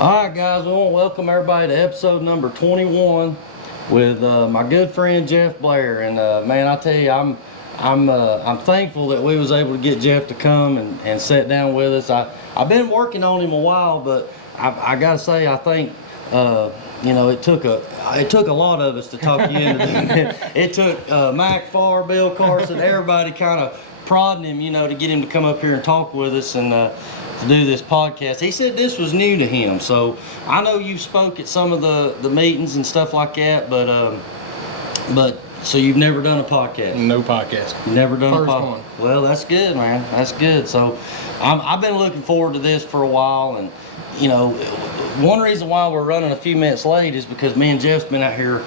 All right, guys, we want to welcome everybody to episode number 21 with my good friend Jeff Blair. And man, I tell you, I'm thankful that we was able to get Jeff to come and sit down with us. I've been working on him a while, but I gotta say, I think you know, it took a lot of us to talk you into it. It took Mac Farr, Bill Carson, everybody kind of prodding him, you know, to get him to come up here and talk with us and to do this podcast. He said this was new to him, so I know you spoke at some of the meetings and stuff like that, but so you've never done a podcast? No podcast. Never done First a podcast. one. Well, that's good, man. That's good. So I've been looking forward to this for a while, and you know, one reason why we're running a few minutes late is because me and Jeff's been out here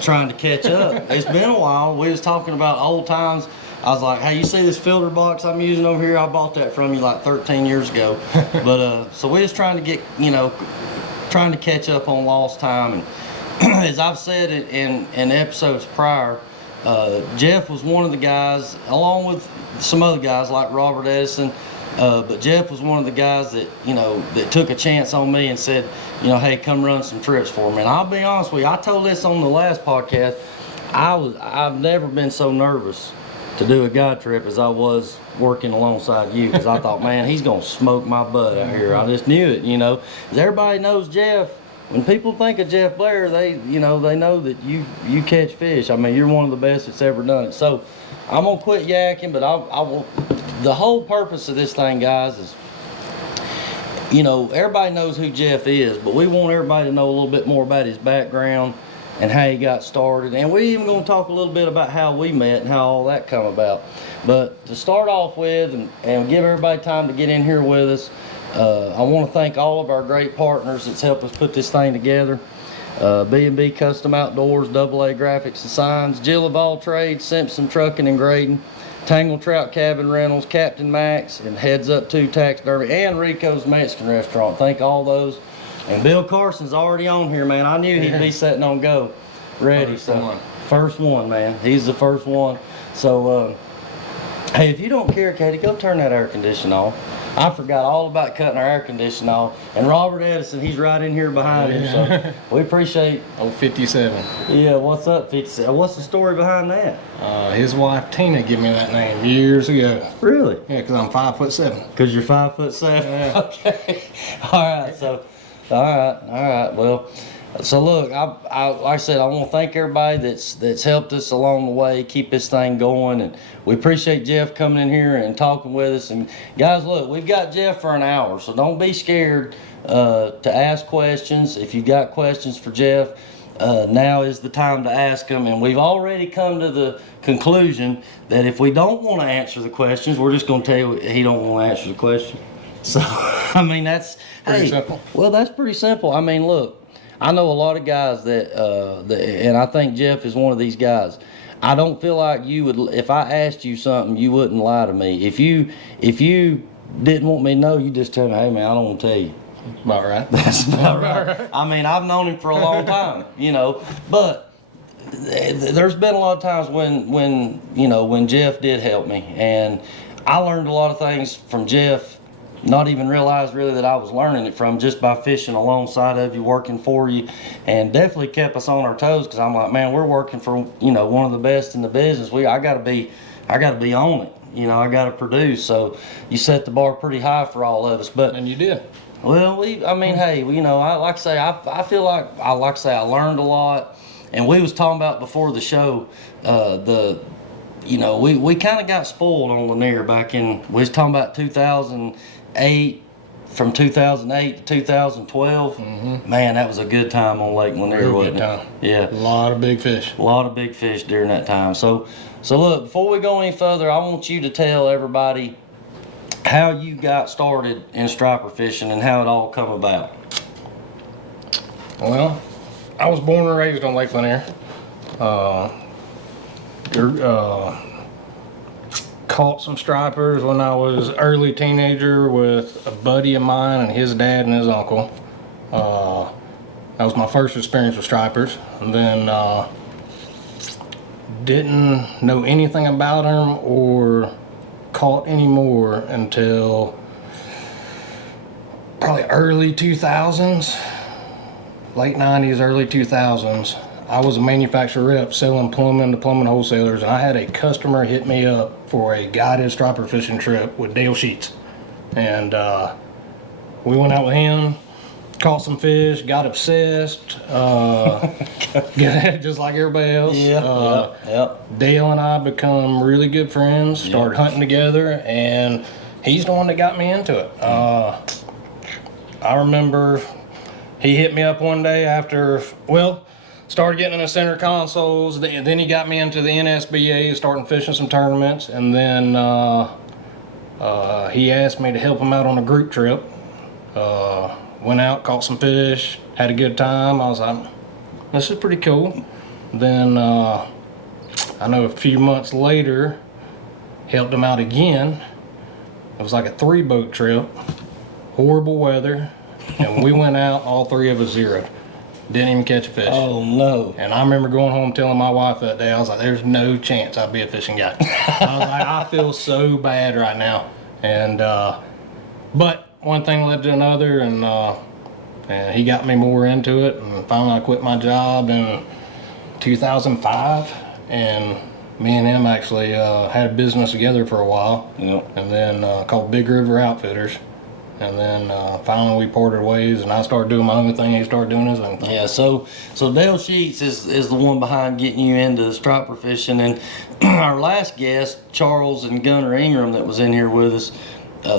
trying to catch up. It's been a while. We was talking about old times. I was like, hey, you see this filter box I'm using over here? I bought that from you like 13 years ago. But so we're just trying to get, you know, trying to catch up on lost time. And as I've said it in episodes prior, Jeff was one of the guys, along with some other guys like Robert Edison, but Jeff was one of the guys that, you know, that took a chance on me and said, you know, hey, come run some trips for me. And I'll be honest with you, I told this on the last podcast, I've never been so nervous to do a guide trip as I was working alongside you, because I thought, man, he's gonna smoke my butt out here. I just knew it, you know. 'Cause everybody knows Jeff. When people think of Jeff Blair, they know that you catch fish. I mean, you're one of the best that's ever done it. So I'm gonna quit yakking, but I will. The whole purpose of this thing, guys, is, you know, everybody knows who Jeff is, but we want everybody to know a little bit more about his background and how he got started. And we're even going to talk a little bit about how we met and how all that come about. But to start off with and give everybody time to get in here with us, I want to thank all of our great partners that's helped us put this thing together. B&B Custom Outdoors, AA Graphics and Signs, Jill of All Trades, Simpson Trucking and Grading, Tangle Trout Cabin Rentals, Captain Max, and Heads Up 2 Taxidermy, and Rico's Mexican Restaurant. Thank all those. And Bill Carson's already on here, man. I knew he'd be sitting on go, ready. First one, man. He's the first one. So, hey, if you don't care, Katie, go turn that air conditioner off. I forgot all about cutting our air conditioner off. And Robert Edison, he's right in here behind him. So we appreciate. Oh, 57. Yeah, what's up, 57? What's the story behind that? His wife Tina gave me that name years ago. Really? Yeah, because I'm 5'7". Because you're 5'7". Yeah. Okay. All right. So. All right. Well, so look, I like I said, I want to thank everybody that's helped us along the way, keep this thing going, and we appreciate Jeff coming in here and talking with us. And guys, look, we've got Jeff for an hour, so don't be scared to ask questions. If you've got questions for Jeff, now is the time to ask them. And we've already come to the conclusion that if we don't want to answer the questions, we're just going to tell you he don't want to answer the question. So, I mean, that's pretty simple. Well, that's pretty simple. I mean, look, I know a lot of guys that and I think Jeff is one of these guys. I don't feel like you would, if I asked you something, you wouldn't lie to me. If you didn't want me to know, you just tell me, hey, man, I don't want to tell you. About right. That's about right. I mean, I've known him for a long time, you know, but there's been a lot of times when Jeff did help me, and I learned a lot of things from Jeff. Not even realized really that I was learning it from, just by fishing alongside of you, working for you, and definitely kept us on our toes, because I'm like, man, we're working for, you know, one of the best in the business. I gotta be on it, you know, I gotta produce. So you set the bar pretty high for all of us. But And you did. Well, I mean, hey, you know, I feel like I learned a lot. And we was talking about before the show, you know, we kind of got spoiled on Lanier back in, we was talking about 2008, from 2008 to 2012. Mm-hmm. Man, that was a good time on Lake Lanier, wasn't it? Time. Yeah. A lot of big fish. A lot of big fish during that time. So look, before we go any further, I want you to tell everybody how you got started in striper fishing and how it all come about. Well, I was born and raised on Lake Lanier. Caught some stripers when I was early teenager with a buddy of mine and his dad and his uncle. That was my first experience with stripers. And then didn't know anything about them or caught any more until probably early 2000s, late 90s, early 2000s. I was a manufacturer rep selling plumbing to plumbing wholesalers, and I had a customer hit me up for a guided striper fishing trip with Dale Sheets. And we went out with him, caught some fish, got obsessed, just like everybody else. Dale and I become really good friends, started hunting together, and he's the one that got me into it. I remember he hit me up one day after, started getting in the center consoles, then he got me into the NSBA, starting fishing some tournaments, and then he asked me to help him out on a group trip. Went out, caught some fish, had a good time. I was like, this is pretty cool. Then I know a few months later, helped him out again. It was like a 3-boat trip, horrible weather, and we went out, all 3 of us zeroed. Didn't even catch a fish. Oh no. And I remember going home telling my wife that day, I was like, there's no chance I'd be a fishing guy. I was like, I feel so bad right now. And, but one thing led to another, and he got me more into it, and finally I quit my job in 2005, and me and him actually had a business together for a while, and then called Big River Outfitters, and then finally we parted ways, and I started doing my own thing, he started doing his own thing. Yeah, so Dale Sheets is the one behind getting you into striper fishing, and our last guest, Charles and Gunnar Ingram, that was in here with us,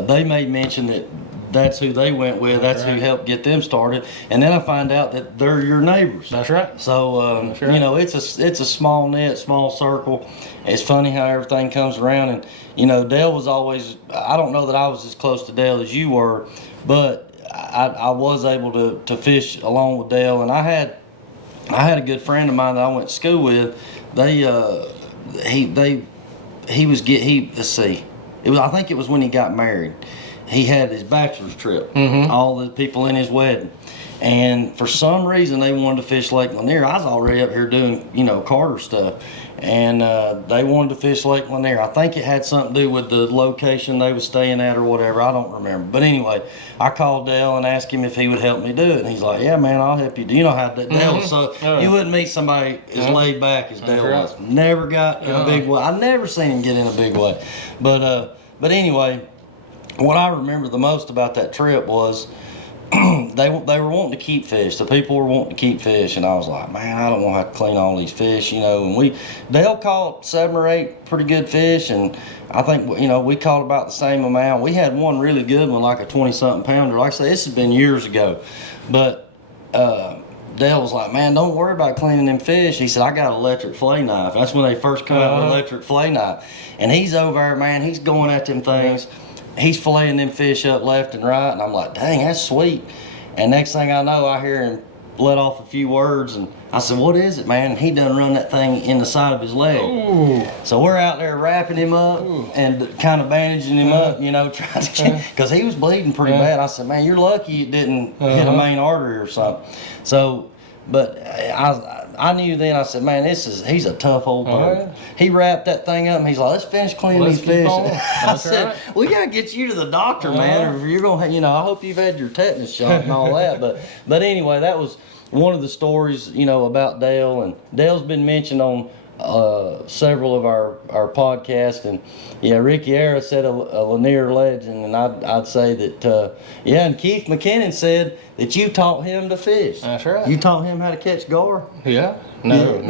they made mention that that's who they went with. That's who helped get them started. And then I find out that they're your neighbors. That's right. So you know, it's a small net, small circle. It's funny how everything comes around. And you know, Dale was always. I don't know that I was as close to Dale as you were, but I was able to fish along with Dale. And I had a good friend of mine that I went to school with. Let's see. I think it was when he got married. He had his bachelor's trip, all the people in his wedding. And for some reason, they wanted to fish Lake Lanier. I was already up here doing, Carter stuff. And they wanted to fish Lake Lanier. I think it had something to do with the location they were staying at or whatever. I don't remember. But anyway, I called Dale and asked him if he would help me do it. And he's like, yeah, man, I'll help you. Do you know how that Dale was? So you wouldn't meet somebody as laid back as Dale was. Never got in a big way. I never seen him get in a big way. But anyway, what I remember the most about that trip was they were wanting to keep fish. The people were wanting to keep fish, and I was like, man, I don't want to have to clean all these fish, And Dale caught 7 or 8 pretty good fish, and I think we caught about the same amount. We had one really good one, like a 20-something pounder. Like I say, this has been years ago, but Dale was like, man, don't worry about cleaning them fish. He said, I got an electric fillet knife. That's when they first come out with an electric fillet knife, and he's over there, man. He's going at them things. He's filleting them fish up left and right, and I'm like, dang, that's sweet. And next thing I know, I hear him let off a few words, and I said, what is it, man? And he done run that thing in the side of his leg. Ooh. So we're out there wrapping him up and kind of bandaging him up, trying to because he was bleeding pretty bad. I said, man, you're lucky it didn't hit a main artery or something. So, but I knew then, I said, man, he's a tough old bird. He wrapped that thing up and he's like, let's finish cleaning these fish. I said, we got to get you to the doctor, man, or you're going to, I hope you've had your tetanus shot and all that. But anyway, that was one of the stories, about Dale. And Dale's been mentioned on several of our podcasts. And yeah, Ricky Ara said a Lanier legend. And I'd say that, and Keith McKinnon said that you taught him to fish. That's right. You taught him how to catch gar? Yeah. No.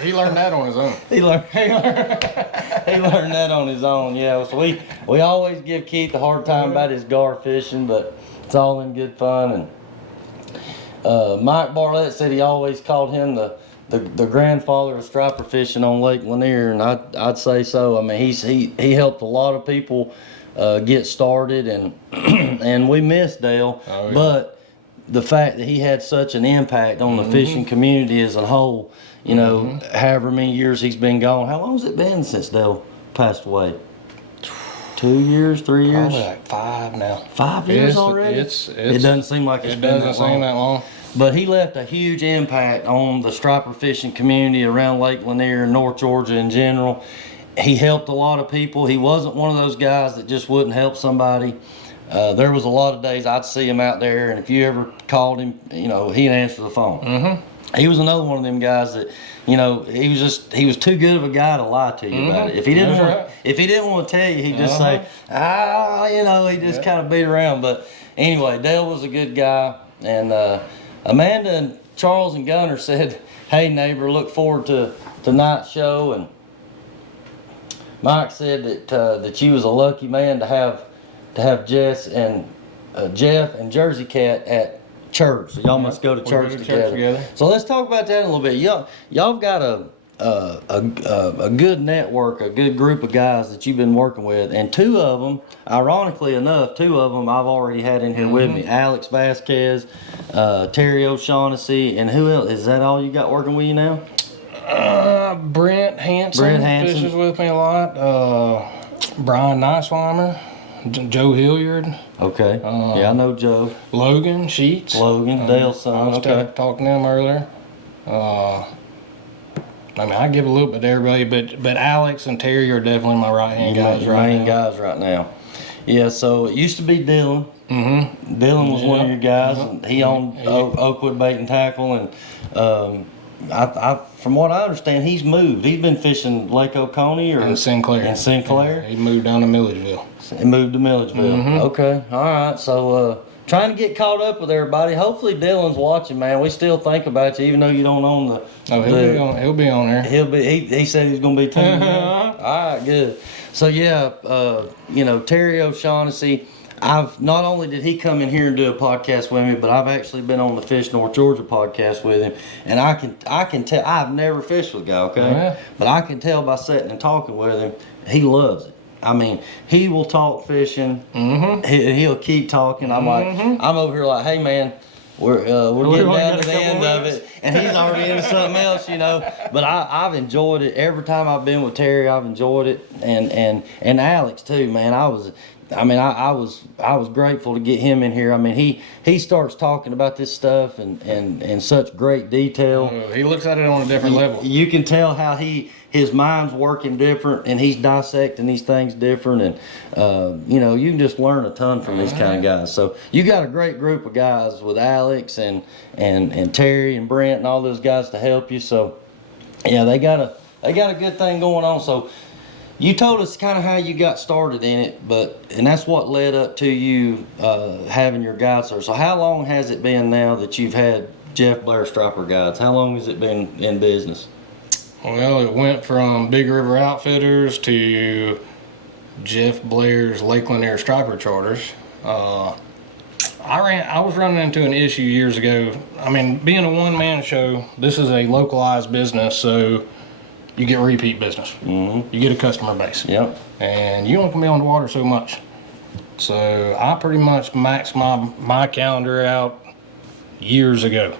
He learned that on his own. He learned that on his own. Yeah. So we always give Keith a hard time about his gar fishing, but it's all in good fun. And Mike Barlett said he always called him the grandfather of striper fishing on Lake Lanier, and I'd say so. I mean, he helped a lot of people get started, and and we miss Dale, but the fact that he had such an impact on the fishing community as a whole, however many years he's been gone. How long has it been since Dale passed away? 2 years, 3 years? Probably like 5 now. 5 years already? It doesn't seem like it's been that long. But he left a huge impact on the striper fishing community around Lake Lanier and North Georgia in general. He helped a lot of people. He wasn't one of those guys that just wouldn't help somebody. there was a lot of days I'd see him out there, and if you ever called him, you know, he'd answer the phone. Mm-hmm. He was another one of them guys that, you know, he was too good of a guy to lie to you about it. If he didn't That's want, right. if he didn't want to tell you, he'd just say, you know, he just kind of beat around. But anyway, Dale was a good guy, and Amanda and Charles and Gunner said, "Hey neighbor, look forward to tonight's show." And Mike said that you was a lucky man to have Jeff and Jersey Cat at church. So y'all must go to church together. So let's talk about that a little bit. Y'all got a good network, a good group of guys that you've been working with, and two of them, ironically enough, I've already had in here with me. Alex Vasquez, Terry O'Shaughnessy, and who else? Is that all you got working with you now? Brent Hansen fishes with me a lot. Brian Neisweimer, Joe Hilliard. Okay. Yeah, I know Joe. Logan Sheets. Dale's son. I was talking to him earlier. I mean, I give a little bit to everybody, but Alex and Terry are definitely my right-hand guys right now. Yeah, so it used to be Dylan. Mm-hmm. Dylan was one of your guys, and he owned Oakwood Bait and Tackle, and I from what I understand, he's moved. He's been fishing Lake Oconee or in Sinclair. Yeah, he moved down to Milledgeville. He moved to Milledgeville. Mm-hmm. Okay, all right. So trying to get caught up with everybody. Hopefully Dylan's watching, man. We still think about you, even though you don't own the. Oh, he'll be on there. He said he's gonna be tuning in. All right, good. So yeah, you know, Terry O'Shaughnessy. I've not only did he come in here and do a podcast with me, but I've actually been on the Fish North Georgia podcast with him, and I can tell. I've never fished with the guy, okay, but I can tell by sitting and talking with him, he loves it. I mean, he will talk fishing. Mm-hmm. He'll keep talking. I'm like, I'm over here like, hey man, we're getting down to the end of it, and he's already into something else, you know. But I've enjoyed it every time I've been with Terry. I've enjoyed it, and Alex too, man. I was grateful to get him in here. I mean, he starts talking about this stuff in such great detail. He looks at it on a different level. You can tell how his mind's working different, and he's dissecting these things different, and you know, you can just learn a ton from these kind of guys. So you got a great group of guys with Alex and Terry and Brent and all those guys to help you. So yeah, they got a good thing going on. So you told us kind of how you got started in it, and that's what led up to you having your guides there. So how long has it been now that you've had Jeff Blair Striper Guides? How long has it been in business? Well, it went from Big River Outfitters to Jeff Blair's Lake Lanier Striper Charters. I was running into an issue years ago. I mean, being a one-man show, this is a localized business, so you get repeat business. Mm-hmm. You get a customer base. Yep. And you only can be on the water so much. So I pretty much maxed my calendar out years ago,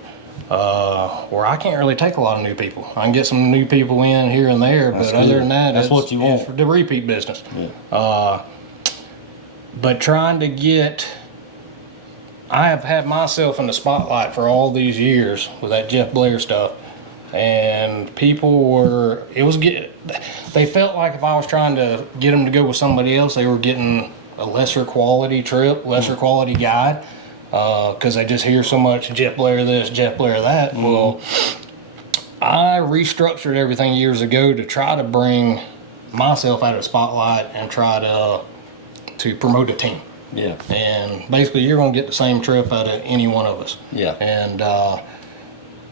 where I can't really take a lot of new people. I can get some new people in here and there, but other than that, that's what you want. It's for the repeat business. Yeah. But trying to get, I have had myself in the spotlight for all these years with that Jeff Blair stuff. And people they felt like if I was trying to get them to go with somebody else, they were getting a lesser quality trip, lesser quality guide, because they just hear so much Jeff Blair this, Jeff Blair that. Mm-hmm. Well, I restructured everything years ago to try to bring myself out of the spotlight and try to promote a team. Yeah. And basically, you're going to get the same trip out of any one of us. Yeah. And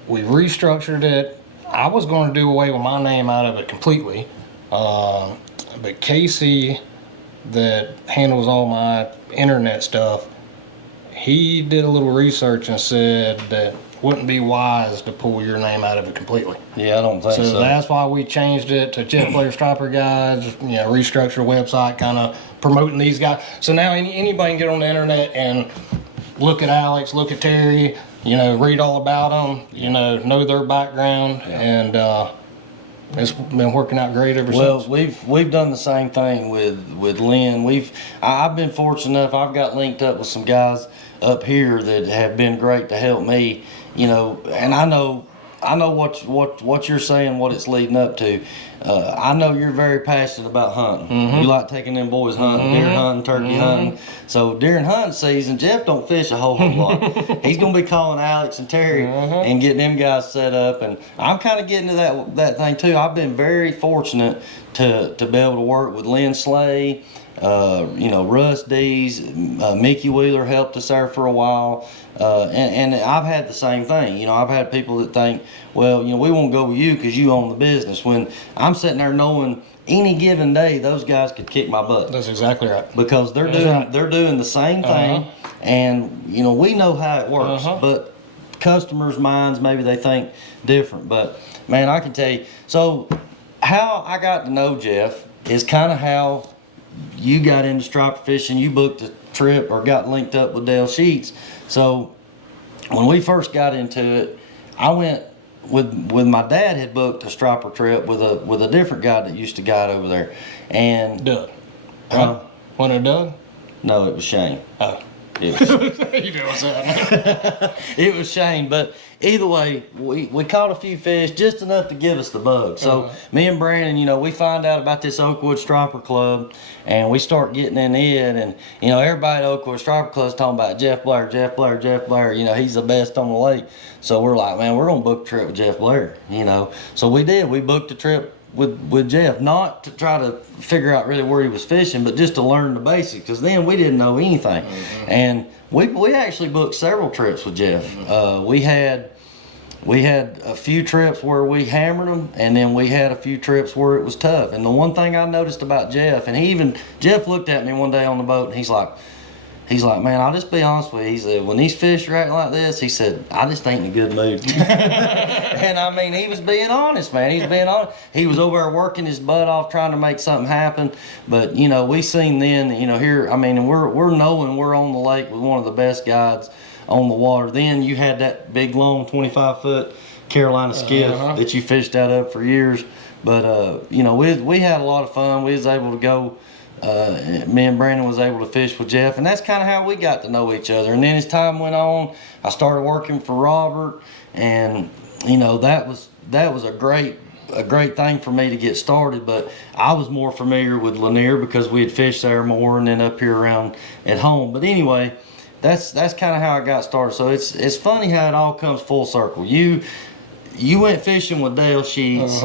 we restructured it. I was going to do away with my name out of it completely, but Casey, that handles all my internet stuff, he did a little research and said that wouldn't be wise to pull your name out of it completely. Yeah, I don't think so. So that's why we changed it to Jeff Blair Striper Guides, you know, restructure the website, kind of promoting these guys. So now anybody can get on the internet and look at Alex, look at Terry, you know, read all about them, you know their background, and it's been working out great ever since. Well, we've done the same thing with Lynn. I've been fortunate enough. I've got linked up with some guys up here that have been great to help me, you know, and I know I know what you're saying, what it's leading up to. I know you're very passionate about hunting. Mm-hmm. You like taking them boys hunting, deer hunting, turkey hunting. So during hunting season, Jeff don't fish a whole lot. He's gonna be calling Alex and Terry and getting them guys set up, and I'm kind of getting to that thing too. I've been very fortunate to be able to work with Lynn Slay. Russ Dees, Mickey Wheeler helped us there for a while. And I've had the same thing. I've had people that think, well, we won't go with you because you own the business. When I'm sitting there knowing any given day those guys could kick my butt. That's exactly right. Because they're doing the same thing, and we know how it works. But customers' minds, maybe they think different. But man, I can tell you. So how I got to know Jeff is kind of how you got into striper fishing. You booked a trip or got linked up with Dale Sheets. So when we first got into it, I went with my dad had booked a striper trip with a different guy that used to guide over there. And Doug. Wasn't it Doug? No, it was Shane. Oh. It was, You know what's that? it was Shane, but either way, we caught a few fish, just enough to give us the bug. So me and Brandon, we find out about this Oakwood Striper Club, and we start getting in it, and everybody at Oakwood Striper Club is talking about Jeff Blair, Jeff Blair, Jeff Blair. He's the best on the lake. So we're like, man, we're gonna book a trip with Jeff Blair. So we did. We booked a trip with Jeff, not to try to figure out really where he was fishing, but just to learn the basics, because then we didn't know anything. And we actually booked several trips with Jeff. We had a few trips where we hammered them, and then we had a few trips where it was tough. And the one thing I noticed about Jeff, and Jeff looked at me one day on the boat, and he's like, man, I'll just be honest with you. He said, when these fish are acting like this, he said, I just ain't in a good mood. And I mean, he was being honest, man. He was being honest. He was over there working his butt off trying to make something happen. But, we seen then, here, I mean, and we're knowing we're on the lake with one of the best guides on the water. Then you had that big, long 25-foot Carolina skiff that you fished out of for years. But, we had a lot of fun. We was able to go. Me and Brandon was able to fish with Jeff, and that's kind of how we got to know each other. And then as time went on, I started working for Robert, and that was a great thing for me to get started. But I was more familiar with Lanier because we had fished there more, and then up here around at home. But anyway, that's kind of how I got started. So it's funny how it all comes full circle. You went fishing with Dale Sheets,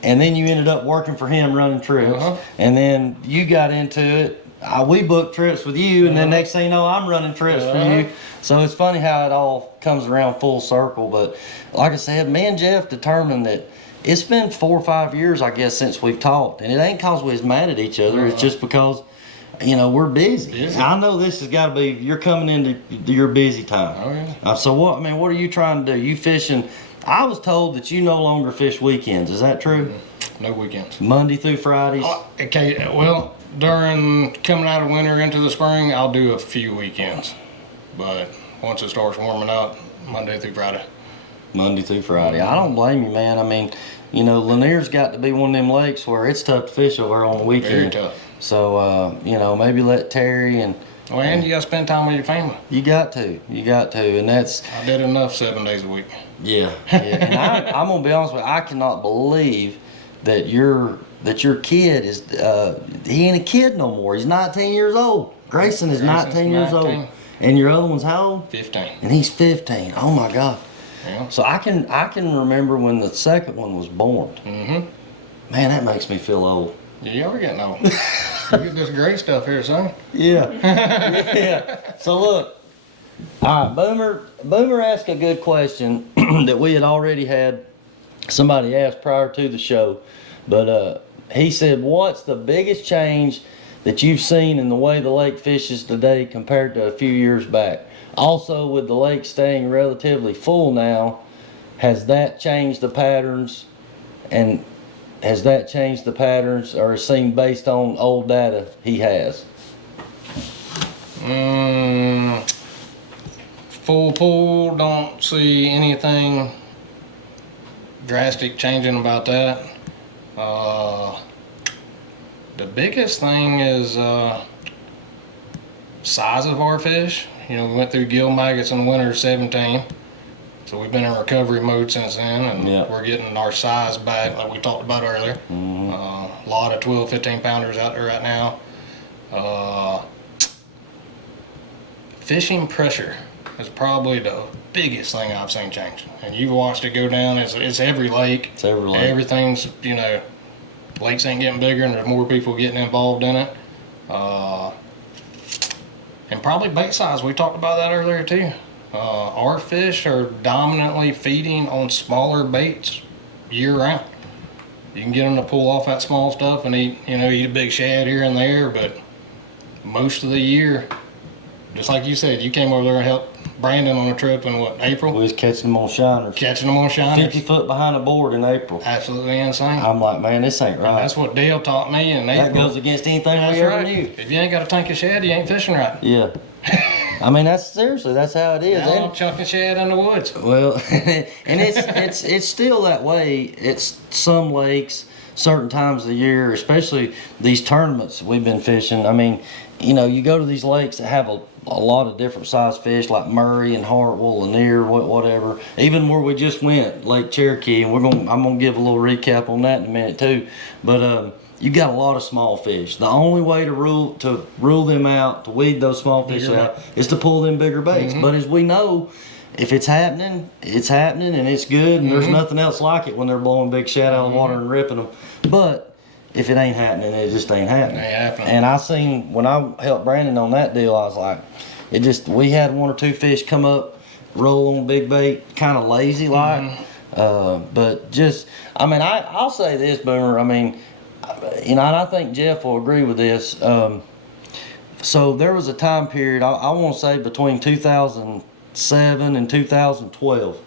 and then you ended up working for him running trips. And then you got into it. We booked trips with you, and then next thing you know, I'm running trips for you. So it's funny how it all comes around full circle. But like I said, me and Jeff determined that it's been 4 or 5 years, I guess, since we've talked. And it ain't because we was mad at each other. It's just because, we're busy. I know this has got to be, you're coming into your busy time. So what are you trying to do? You fishing? I was told that you no longer fish weekends. Is that true? No weekends. Monday through Fridays? Okay, well, during coming out of winter into the spring, I'll do a few weekends. But once it starts warming up, Monday through Friday. Monday through Friday. I don't blame you, man. I mean, Lanier's got to be one of them lakes where it's tough to fish over on the weekend. Very tough. So, maybe let Terry and... Well, and you got to spend time with your family. You got to, and that's... I did enough 7 days a week. Yeah. And I'm gonna be honest with you, I cannot believe that your kid is he ain't a kid no more. He's 19 years old. Grayson is 19 years old. And your other one's how old? 15. And he's 15. Oh my God. Yeah. So I can remember when the second one was born. Man, that makes me feel old. Yeah, you're getting old. You get this great stuff here, son. Yeah. Yeah. So look. All right, Boomer asked a good question that we had already had somebody ask prior to the show, but he said, what's the biggest change that you've seen in the way the lake fishes today compared to a few years back? Also, with the lake staying relatively full now, has that changed the patterns, or is seen based on old data he has? Full pool, don't see anything drastic changing about that. The biggest thing is size of our fish. We went through gill maggots in the winter of 17. So we've been in recovery mode since then, and Yeah. we're getting our size back like we talked about earlier. A lot of 12, 15 pounders out there right now. Fishing pressure is probably the biggest thing I've seen change. And you've watched it go down. It's every lake. It's every lake. Everything's, lakes ain't getting bigger and there's more people getting involved in it. And probably bait size. We talked about that earlier too. Our fish are dominantly feeding on smaller baits year round. You can get them to pull off that small stuff and eat a big shad here and there, but most of the year, just like you said, you came over there and helped Brandon on a trip in April? We was catching them on shiners. 50 foot behind a board in April. Absolutely insane. I'm like, man, this ain't right. And that's what Dale taught me in April. That goes against anything That's we ever right. knew. If you ain't got a tank of shad, you ain't fishing right. Yeah. I mean, that's seriously, that's how it is. Now I'm chunking shad in the woods. Well, and it's still that way. It's some lakes, certain times of the year, especially these tournaments we've been fishing. I mean, you go to these lakes that have a lot of different size fish, like Murray and Hartwell, Lanier, whatever. Even where we just went, Lake Cherokee, and I'm gonna give a little recap on that in a minute too. But you got a lot of small fish. The only way to rule them out, to weed those small fish out, is to pull them bigger baits. But as we know, if it's happening, and it's good, and there's nothing else like it when they're blowing big shad out of the water and ripping them. But if it ain't happening, it just ain't happening. Ain't happening. And I seen, when I helped Brandon on that deal, I was like, we had one or two fish come up, roll on big bait, kind of lazy like. But just, I'll say this, Boomer, and I think Jeff will agree with this. So there was a time period, I want to say between 2007 and 2012.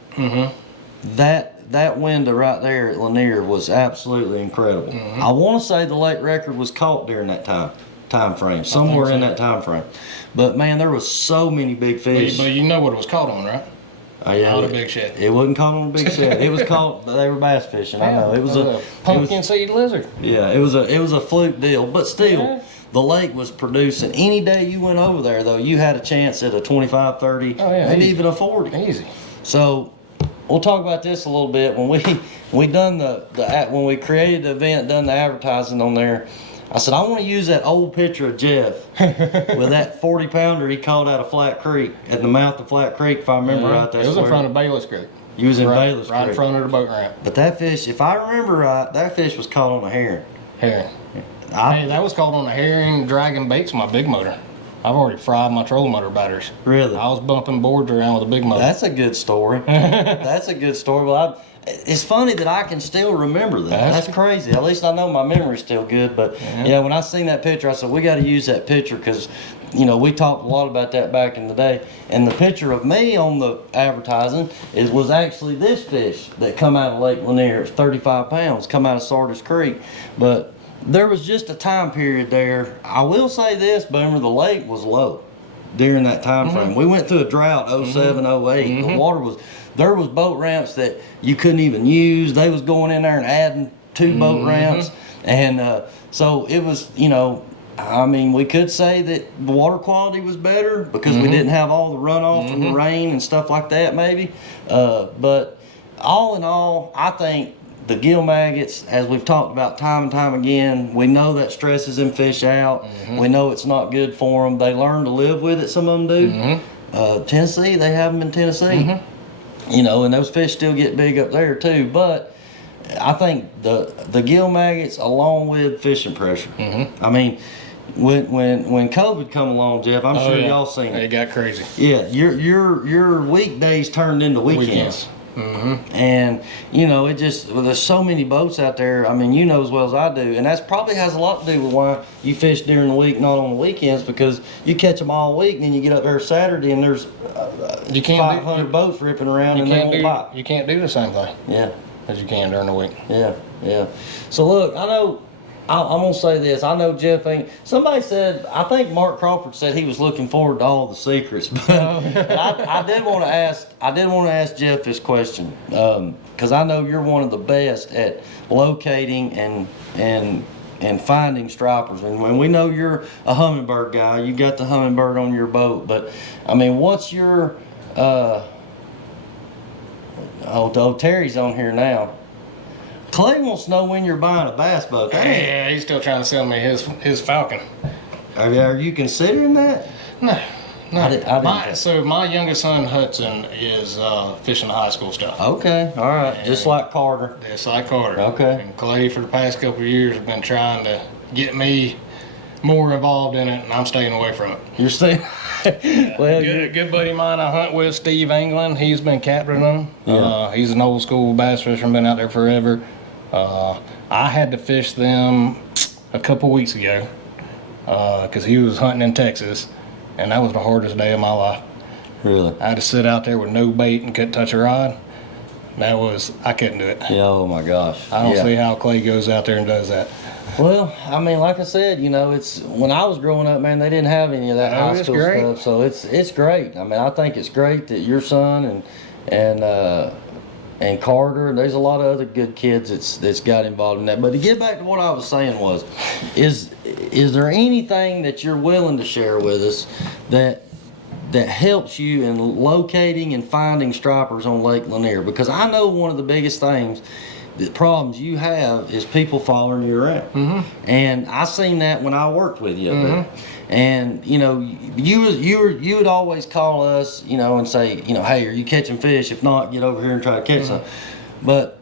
That window right there at Lanier was absolutely incredible. I want to say the lake record was caught during that time frame, somewhere in that time frame. But man, there was so many big fish. But you know what it was caught on, right? Yeah, Not a big shad. It wasn't caught on a big shad. It was caught. They were bass fishing. I know. It was a pumpkin seed lizard. Yeah, it was a fluke deal. But still, the lake was producing. Any day you went over there, though, you had a chance at a 25, 30, maybe even a 40. Easy. So we'll talk about this a little bit. When when we created the event, done the advertising on there, I said, I want to use that old picture of Jeff with that 40 pounder he caught out of Flat Creek, at the mouth of Flat Creek, if I remember right. It was in front of Bayless Creek. You was in Bayless Creek. Right in front of the boat ramp. But that fish, if I remember right, that fish was caught on a herring. Herring. Hey, that was caught on a herring dragging baits with my big motor. I've already fried my trolling motor batteries. Really? I was bumping boards around with a big motor. That's a good story. That's a good story. Well, it's funny that I can still remember that. That's crazy. At least I know my memory's still good. But yeah, when I seen that picture, I said, we got to use that picture because, we talked a lot about that back in the day. And the picture of me on the advertising was actually this fish that come out of Lake Lanier. It's 35 pounds, come out of Sardis Creek. But there was just a time period there. I will say this, Boomer, the lake was low during that time frame. We went through a drought, 07, 08. The water there was boat ramps that you couldn't even use. They was going in there and adding 2 boat ramps. And so it was, we could say that the water quality was better because we didn't have all the runoff from the rain and stuff like that maybe. But all in all, I think the gill maggots, as we've talked about time and time again, we know that stresses them fish out. We know it's not good for them. They learn to live with it, some of them do. Tennessee, they have them in Tennessee. And those fish still get big up there too. But I think the gill maggots, along with fishing pressure. When COVID come along, Jeff, I'm sure y'all seen it. It got crazy. Yeah, your weekdays turned into weekends. And it just, there's so many boats out there. You know as well as I do, and that's probably has a lot to do with why you fish during the week, not on the weekends, because you catch them all week, and then you get up there Saturday, and there's 500 boats ripping around, and they won't pop. You can't do the same thing. Yeah, as you can during the week. Yeah. So look, I know. I'm gonna say this. I know Jeff ain't. Somebody said, I think Mark Crawford said he was looking forward to all the secrets, but I did want to ask. I did want to ask Jeff this question because I know you're one of the best at locating and finding stripers, and when we know you're a hummingbird guy, you got the hummingbird on your boat. But what's your Oh, Terry's on here now. Clay wants to know when you're buying a bass boat. Yeah, he's still trying to sell me his Falcon. Are you considering that? No. I didn't So my youngest son Hudson is fishing the high school stuff. Okay, all right, and just like Carter. Just like Carter. Okay. And Clay for the past couple of years have been trying to get me more involved in it, and I'm staying away from it. You're staying. Well, good buddy of mine I hunt with, Steve England. He's been captaining them. Yeah. He's an old school bass fisherman, been out there forever. I had to fish them a couple weeks ago because he was hunting in Texas, and that was the hardest day of my life. Really? I had to sit out there with no bait and couldn't touch a rod. I couldn't do it. Yeah. Oh my gosh. I don't see how Clay goes out there and does that. Well, I mean, like I said, it's when I was growing up, man, they didn't have any of that high school stuff, so it's great. I mean, I think it's great that your son and Carter, there's a lot of other good kids that's got involved in that. But to get back to what I was saying is there anything that you're willing to share with us that helps you in locating and finding stripers on Lake Lanier? Because I know one of the biggest things, the problems you have, is people following you around. Mm-hmm. And I seen that when I worked with you up there. And you would always call us, and say, hey, are you catching fish? If not, get over here and try to catch some. But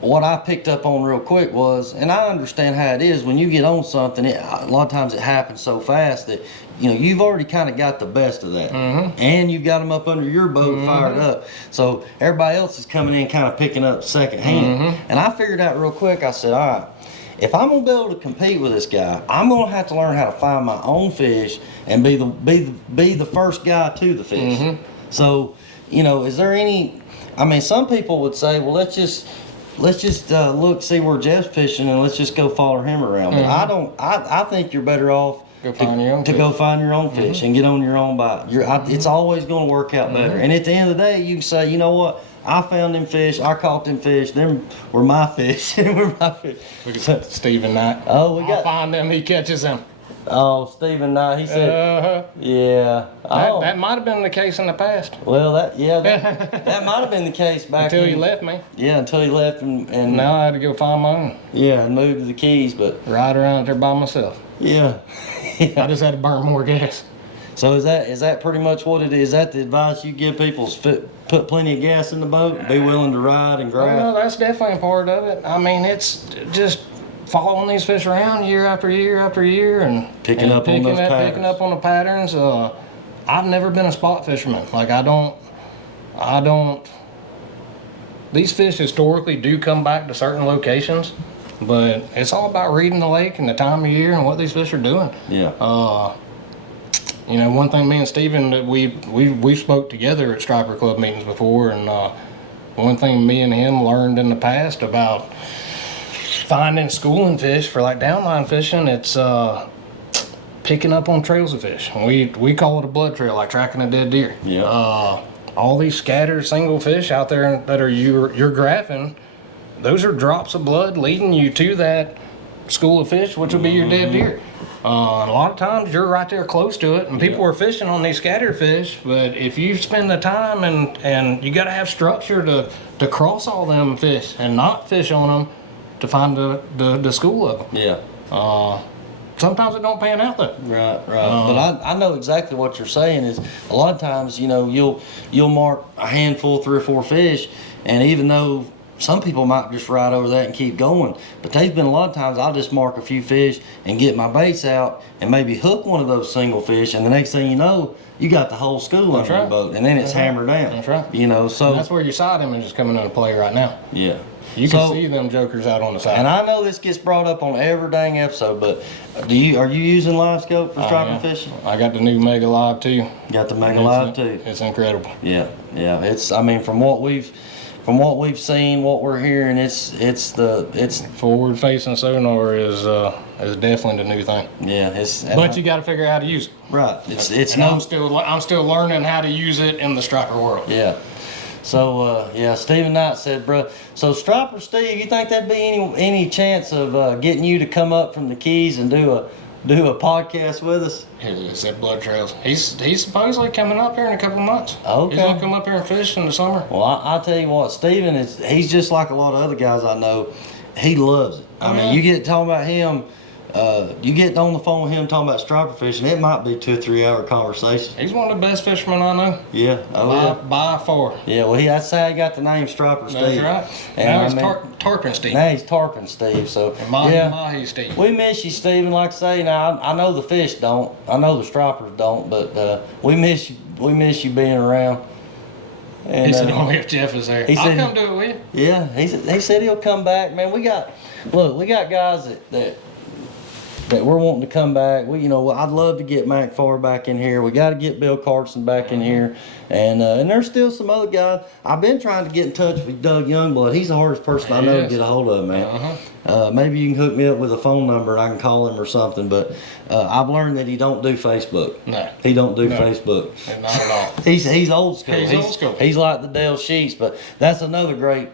what I picked up on real quick was, and I understand how it is when you get on something, a lot of times it happens so fast that you've already kind of got the best of that, and you've got them up under your boat fired up. So everybody else is coming in kind of picking up second hand. And I figured out real quick. I said, all right, if I'm gonna be able to compete with this guy, I'm gonna have to learn how to find my own fish and be the first guy to the fish. So is there any? I mean, some people would say, well, let's just look, see where Jeff's fishing, and let's just go follow him around. But I think you're better off go find your own fish and get on your own bite. It's always going to work out better. And at the end of the day, you can say, you know what? I found them fish. I caught them fish. Them were my fish. Look at Stephen Knight. Oh, I'll find them. He catches them. Oh, Stephen Knight. He said, yeah. That might have been the case in the past. Well, that might have been the case back until you left me. Yeah, until you left, and now I had to go find my own. Yeah, and move to the Keys, but ride around there by myself. Yeah. I just had to burn more gas. So is that pretty much what it is? Is that the advice you give people? Is put plenty of gas in the boat, be willing to ride and grab? Well, that's definitely a part of it. I mean, it's just following these fish around year after year after year and picking up on the patterns. I've never been a spot fisherman. Like I don't. These fish historically do come back to certain locations, but it's all about reading the lake and the time of year and what these fish are doing. Yeah. One thing me and Steven, that we spoke together at Striper Club meetings before, and one thing me and him learned in the past about finding schooling fish for like downline fishing, it's picking up on trails of fish. We call it a blood trail, like tracking a dead deer. Yeah. All these scattered single fish out there that are you're graphing, those are drops of blood leading you to that school of fish, which will be your dead deer. And a lot of times you're right there close to it, and people are fishing on these scattered fish. But if you spend the time and you got to have structure to cross all them fish and not fish on them to find the school of them. Yeah. Sometimes it don't pan out though. Right. But I know exactly what you're saying. Is a lot of times you'll mark a handful, 3 or 4 fish, and even though some people might just ride over that and keep going, but there's been a lot of times I'll just mark a few fish and get my baits out and maybe hook one of those single fish, and the next thing you know, you got the whole school on your boat, and then it's hammered down. That's right. So and that's where your side image is coming into play right now. Yeah. You can see them jokers out on the side. And I know this gets brought up on every dang episode, but are you using live scope for striping fishing? I got the new Mega Live 2. Got the Mega Live 2. It's incredible. Yeah. It's from what we've seen, what we're hearing, it's forward facing sonar is definitely the new thing. Yeah, but you got to figure out how to use it. Right. I'm still learning how to use it in the striper world. Yeah. So Stephen Knight said, bro. So Striper Steve, you think there'd be any chance of getting you to come up from the Keys and do do a podcast with us? It's at Blood Trails. He's supposedly coming up here in a couple of months. Okay. He's gonna come up here and fish in the summer. Well, I'll tell you what, Steven he's just like a lot of other guys I know. He loves it. I mean, you get talking about him, you get on the phone with him talking about striper fishing, it might be 2 or 3 hour conversation. He's one of the best fishermen I know. Yeah. By far. Yeah, well, that's how he got the name Striper Steve. That's right. And now he's Tarpon Steve. Now he's Tarpon Steve. So, Mahi Steve. We miss you, Steven. Like I say, now I know the fish don't. I know the stripers don't, but we miss you. We miss you being around. And, he said, "Oh, if Jeff is there, I'll come do it with you." Yeah, he said he'll come back. Man, we got guys that we're wanting to come back. I'd love to get Mac Farr back in here. We got to get Bill Carson back in here, and there's still some other guys. I've been trying to get in touch with Doug Youngblood. He's the hardest person I know to get a hold of, man. Maybe you can hook me up with a phone number and I can call him or something. But I've learned that he don't do Facebook. No, he don't do Facebook. Not at all. He's old school. He's old school. He's like the Dale Sheets, but that's another great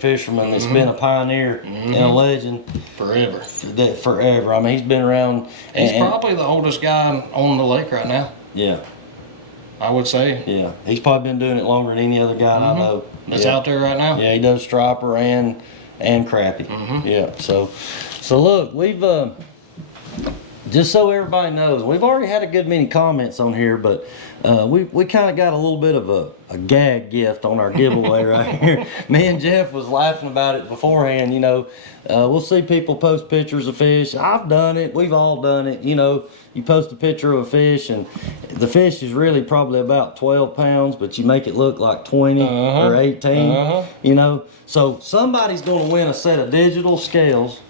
fisherman that's been a pioneer and a legend forever. I mean, he's been around. He's probably the oldest guy on the lake right now. Yeah, I would say. Yeah, he's probably been doing it longer than any other guy I know. That's out there right now. Yeah, he does striper and crappie. Yeah, so look, we've just so everybody knows, we've already had a good many comments on here, but we kind of got a little bit of a gag gift on our giveaway right here. Me and Jeff was laughing about it beforehand. We'll see people post pictures of fish. I've done it. We've all done it. You post a picture of a fish, and the fish is really probably about 12 pounds, but you make it look like 20 or 18. So somebody's going to win a set of digital scales.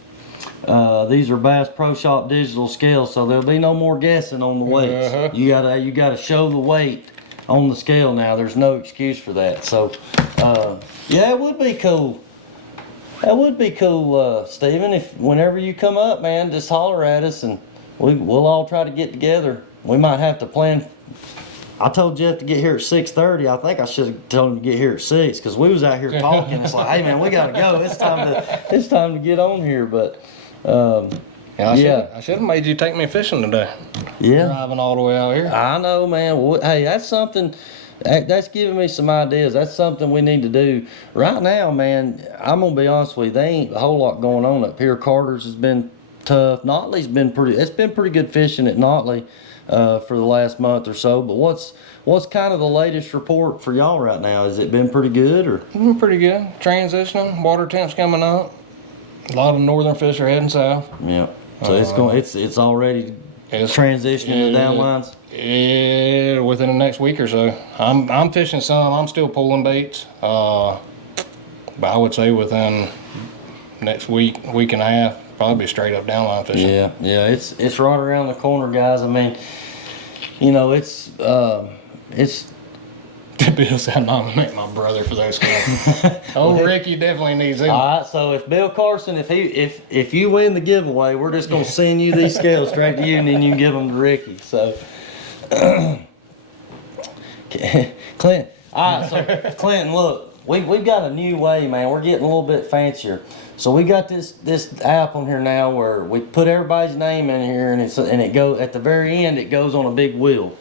These are Bass Pro Shop digital scales, so there'll be no more guessing on the weights. You gotta show the weight on the scale now. There's no excuse for that. So, yeah, it would be cool. That would be cool, Steven. If whenever you come up, man, just holler at us and we'll all try to get together. We might have to plan. I told Jeff to get here at 6:30. I think I should have told him to get here at 6 because we was out here talking. It's like, hey man, we gotta go. It's time to get on here. But I should have made you take me fishing today. Yeah, driving all the way out here. I know, man. Well, hey, that's something. That's giving me some ideas. That's something we need to do right now, man. I'm gonna be honest with you. There ain't a whole lot going on up here. Carter's has been tough. Notley's been pretty. It's been pretty good fishing at Notley for the last month or so. But what's kind of the latest report for y'all right now? Has it been pretty good or? Pretty good. Transitioning. Water temps coming up. A lot of northern fish are heading south. Yeah. So it's already transitioning to downlines. Yeah, within the next week or so. I'm fishing some. I'm still pulling baits. But I would say within next week and a half, probably straight up downline fishing. Yeah. It's right around the corner, guys. I mean, it's. Bill said I'd nominate my brother for those scales. Ricky definitely needs him. All right, so if Bill Carson, if you win the giveaway, we're just gonna send you these scales straight to you, and then you can give them to Ricky. So, Clint. All right, so Clinton, look, we've got a new way, man. We're getting a little bit fancier. So we got this app on here now where we put everybody's name in here, and it go at the very end. It goes on a big wheel.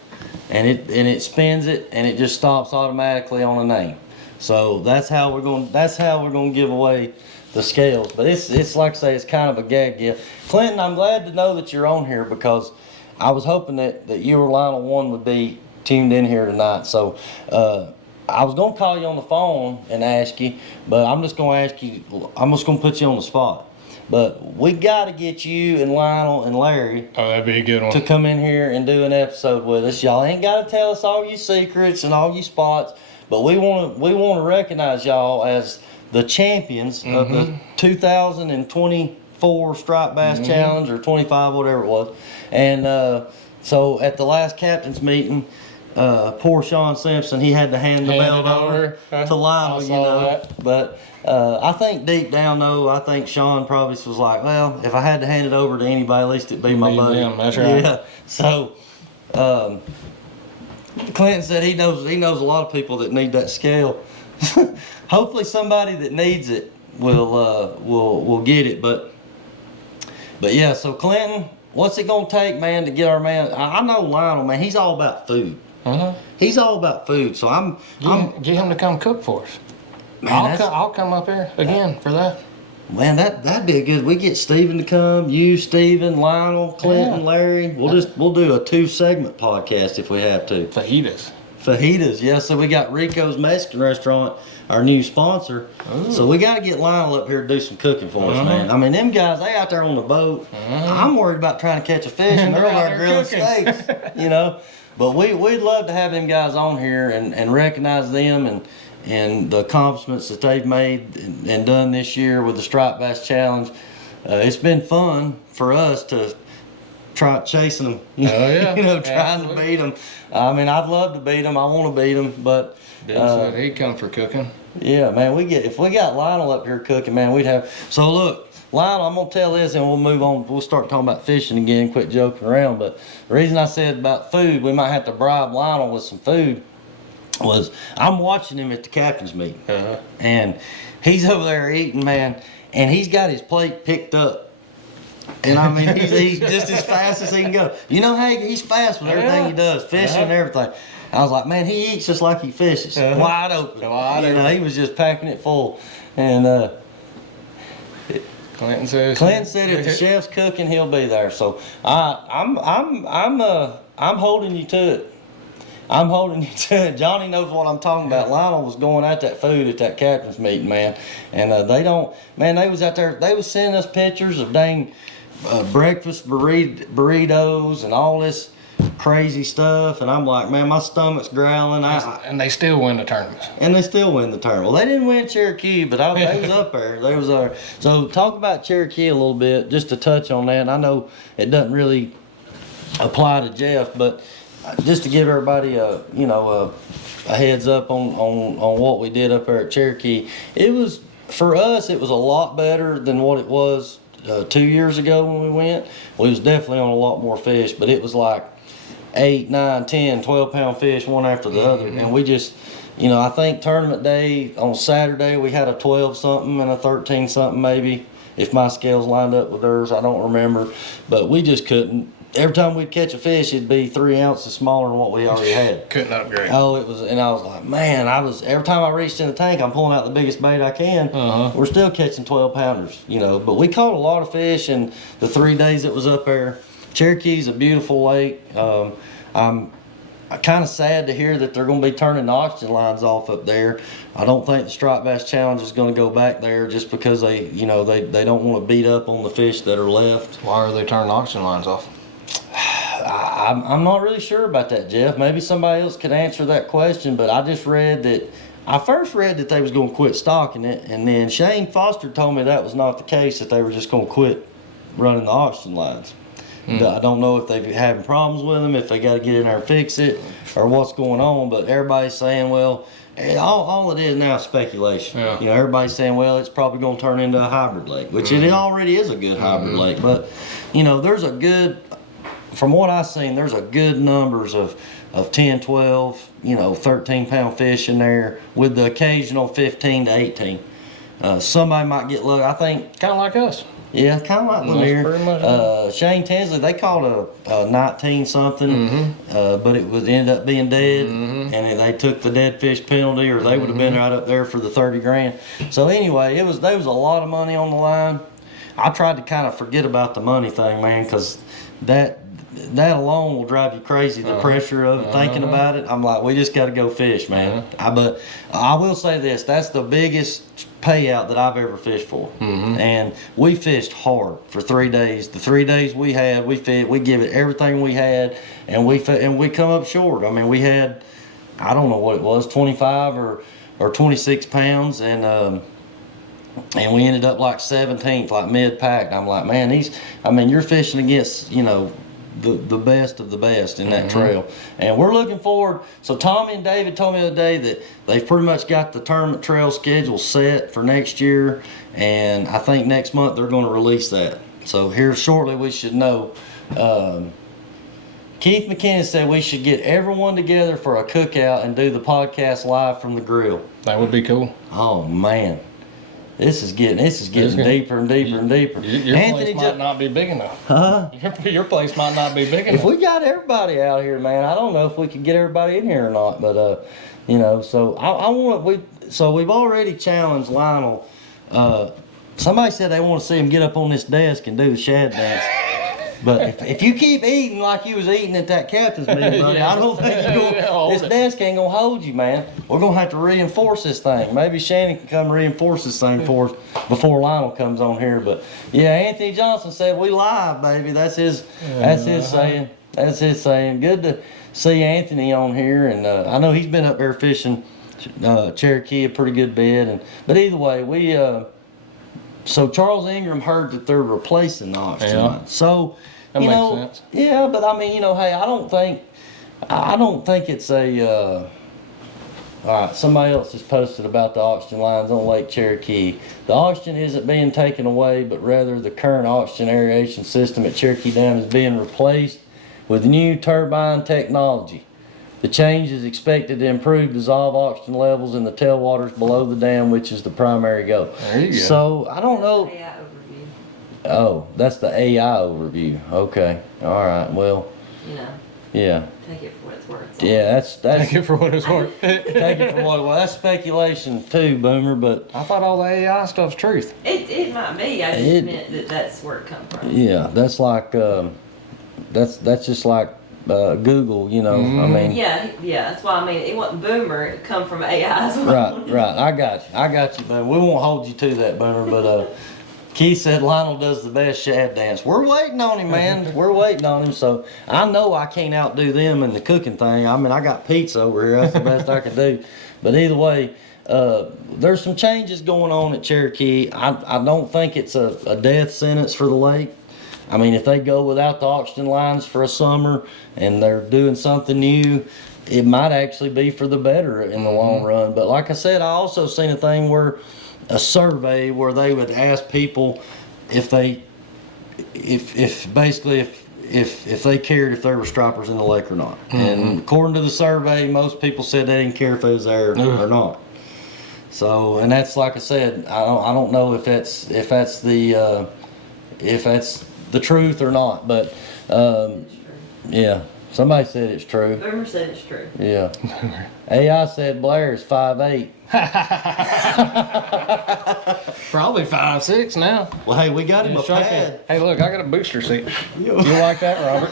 And it spins it, and it just stops automatically on a name. So that's how we're going to give away the scales. But it's like I say, it's kind of a gag gift. Clinton, I'm glad to know that you're on here because I was hoping that you or Lionel One would be tuned in here tonight. So I was going to call you on the phone and ask you, but I'm just going to put you on the spot. But we got to get you and Lionel and Larry that'd be a good one. To come in here and do an episode with us. Y'all ain't got to tell us all your secrets and all your spots, but we want to recognize y'all as the champions of the 2024 Striped Bass Challenge or 25, whatever it was. And so at the last captain's meeting, poor Sean Simpson, he had to hand the belt over to Lionel, But I think deep down though, I think Sean probably was like, well, if I had to hand it over to anybody, at least it'd be my buddy. That's right. Yeah. So Clinton said he knows a lot of people that need that scale. Hopefully somebody that needs it will get it. But yeah, so Clinton, what's it gonna take, man, to get our man? I know Lionel, man. He's all about food. He's all about food. So Get him to come cook for us. Man, I'll come up here again for that. Man, that'd be a good. We get Steven to come. You, Steven, Lionel, Clinton, Larry. We'll do a 2-segment podcast if we have to. Fajitas, yeah. So we got Rico's Mexican Restaurant, our new sponsor. Ooh. So we got to get Lionel up here to do some cooking for us, man. I mean, them guys, they out there on the boat. I'm worried about trying to catch a fish, and they're out there grilling steaks, you know. But we'd love to have them guys on here and recognize them and the accomplishments that they've made and done this year with the Striped Bass Challenge. It's been fun for us to try chasing them. Trying to beat them. I mean, I'd love to beat them. I want to beat them, but Ben said he'd come for cooking. Yeah, man. If we got Lionel up here cooking, man, we'd have. So look, Lionel, I'm gonna tell this, and we'll move on. We'll start talking about fishing again. Quit joking around. But the reason I said about food, we might have to bribe Lionel with some food. Was I'm watching him at the captain's meeting, and he's over there eating, man, and he's got his plate picked up. And I mean, he's just as fast as he can go. You know, hey, he's fast with everything he does, fishing and everything. I was like, man, he eats just like he fishes, wide open. You know, he was just packing it full. And Clinton said if the chef's cooking, he'll be there. So I'm holding you to it. I'm holding you to it. Johnny knows what I'm talking about. Lionel was going at that food at that captain's meeting, man. And they was out there, they was sending us pictures of dang breakfast burritos and all this crazy stuff. And I'm like, man, my stomach's growling. And they still win the tournament. Well, they didn't win Cherokee, but they was up there. They was there. So talk about Cherokee a little bit, just to touch on that. I know it doesn't really apply to Jeff, but just to give everybody a heads up on what we did up there at Cherokee, it was, for us, it was a lot better than what it was 2 years ago when we went. We was definitely on a lot more fish, but it was like 8, 9, 10, 12 pound fish one after the other. And we just, I think tournament day on Saturday we had a 12 something and a 13 something maybe, if my scales lined up with hers. I don't remember, but we just couldn't. Every time we'd catch a fish, it'd be 3 ounces smaller than what we already had. Couldn't upgrade. Oh, it was, and I was like, man, every time I reached in the tank, I'm pulling out the biggest bait I can. We're still catching 12 pounders, but we caught a lot of fish in the 3 days it was up there. Cherokee's a beautiful lake. I'm kind of sad to hear that they're going to be turning the oxygen lines off up there. I don't think the Striped Bass Challenge is going to go back there just because they don't want to beat up on the fish that are left. Why are they turning the oxygen lines off? I'm not really sure about that, Jeff. Maybe somebody else could answer that question, but I just read that. I first read that they was going to quit stocking it, and then Shane Foster told me that was not the case, that they were just going to quit running the oxygen lines. I don't know if they're having problems with them, if they got to get in there and fix it, or what's going on, but everybody's saying, well, all it is now is speculation. Everybody's saying, well, it's probably going to turn into a hybrid lake, which it already is a good hybrid lake, but, there's a good... From what I've seen, there's a good numbers of 10, 12, 13 pound fish in there with the occasional 15 to 18. Somebody might get lucky. I think kind of like us. Yeah, kind of like Lanier. Shane Tinsley, they caught a 19 something, but it ended up being dead, and they took the dead fish penalty, or they would have been right up there for the 30 grand. So anyway, there was a lot of money on the line. I tried to kind of forget about the money thing, man, because that alone will drive you crazy. The pressure of it, thinking about it. I'm like, we just got to go fish, man. But I will say this: that's the biggest payout that I've ever fished for. And we fished hard for 3 days. The 3 days we had, we give it everything we had, and we come up short. I mean, we had, I don't know what it was, 25 or 26 pounds, and we ended up like 17th, like mid-pack. I'm like, man, you're fishing against, the best of the best in that trail. And we're looking forward. So Tommy and David told me the other day that they've pretty much got the tournament trail schedule set for next year, and I think next month they're going to release that. So here shortly we should know. Keith McKinnon said we should get everyone together for a cookout and do the podcast live from the grill. That would be cool. Oh man, This is getting deeper and deeper and deeper. Your place might not be big enough. Huh? Your place might not be big enough. If we got everybody out here, man, I don't know if we could get everybody in here or not. But you know, so we've already challenged Lionel. Somebody said they want to see him get up on this desk and do the shad dance. But if you keep eating like you was eating at that captain's meeting, buddy, I don't think this desk ain't gonna hold you, man. We're gonna have to reinforce this thing. Maybe Shannon can come reinforce this thing for us before Lionel comes on here. But yeah, Anthony Johnson said we live, baby. That's his saying. That's his saying. Good to see Anthony on here, and I know he's been up there fishing Cherokee a pretty good bit. But either way, so Charles Ingram heard that they're replacing the oxygen line. So, that makes sense. Yeah, but I mean, hey, I don't think it's a. All right, somebody else has posted about the oxygen lines on Lake Cherokee. The oxygen isn't being taken away, but rather the current oxygen aeration system at Cherokee Dam is being replaced with new turbine technology. The change is expected to improve dissolved oxygen levels in the tailwaters below the dam, which is the primary goal. There you go. So I don't know. AI overview. Oh, that's the AI overview. Okay. All right. Well. Yeah. Take it for what it's worth. Yeah, that's Take it for what it's worth. take it for what. Well, that's speculation too, Boomer. But I thought all the AI stuff's truth. It might be. I just meant that's where it come from. Yeah, that's like that's just like Google. You know, I mean. Yeah. That's why I mean it wasn't Boomer. It come from AI as well. Right. I got you, Boomer. We won't hold you to that, Boomer. But Keith said Lionel does the best shad dance. We're waiting on him, man. We're waiting on him. So I know I can't outdo them in the cooking thing. I mean, I got pizza over here. That's the best I can do. But either way, there's some changes going on at Cherokee. I don't think it's a death sentence for the lake. I mean, if they go without the oxygen lines for a summer and they're doing something new, it might actually be for the better in the long run. But like I said, I also seen a thing where a survey where they would ask people if they cared if there were stripers in the lake or not. And according to the survey, most people said they didn't care if they was there or not. So, and that's like I said, I don't know if that's the truth or not, but yeah. Somebody said it's true. Boomer said it's true. Yeah. AI said Blair is 5'8". Probably 5'6" now. Well, hey, we got him a pad. Hey, look, I got a booster seat. You like that, Robert?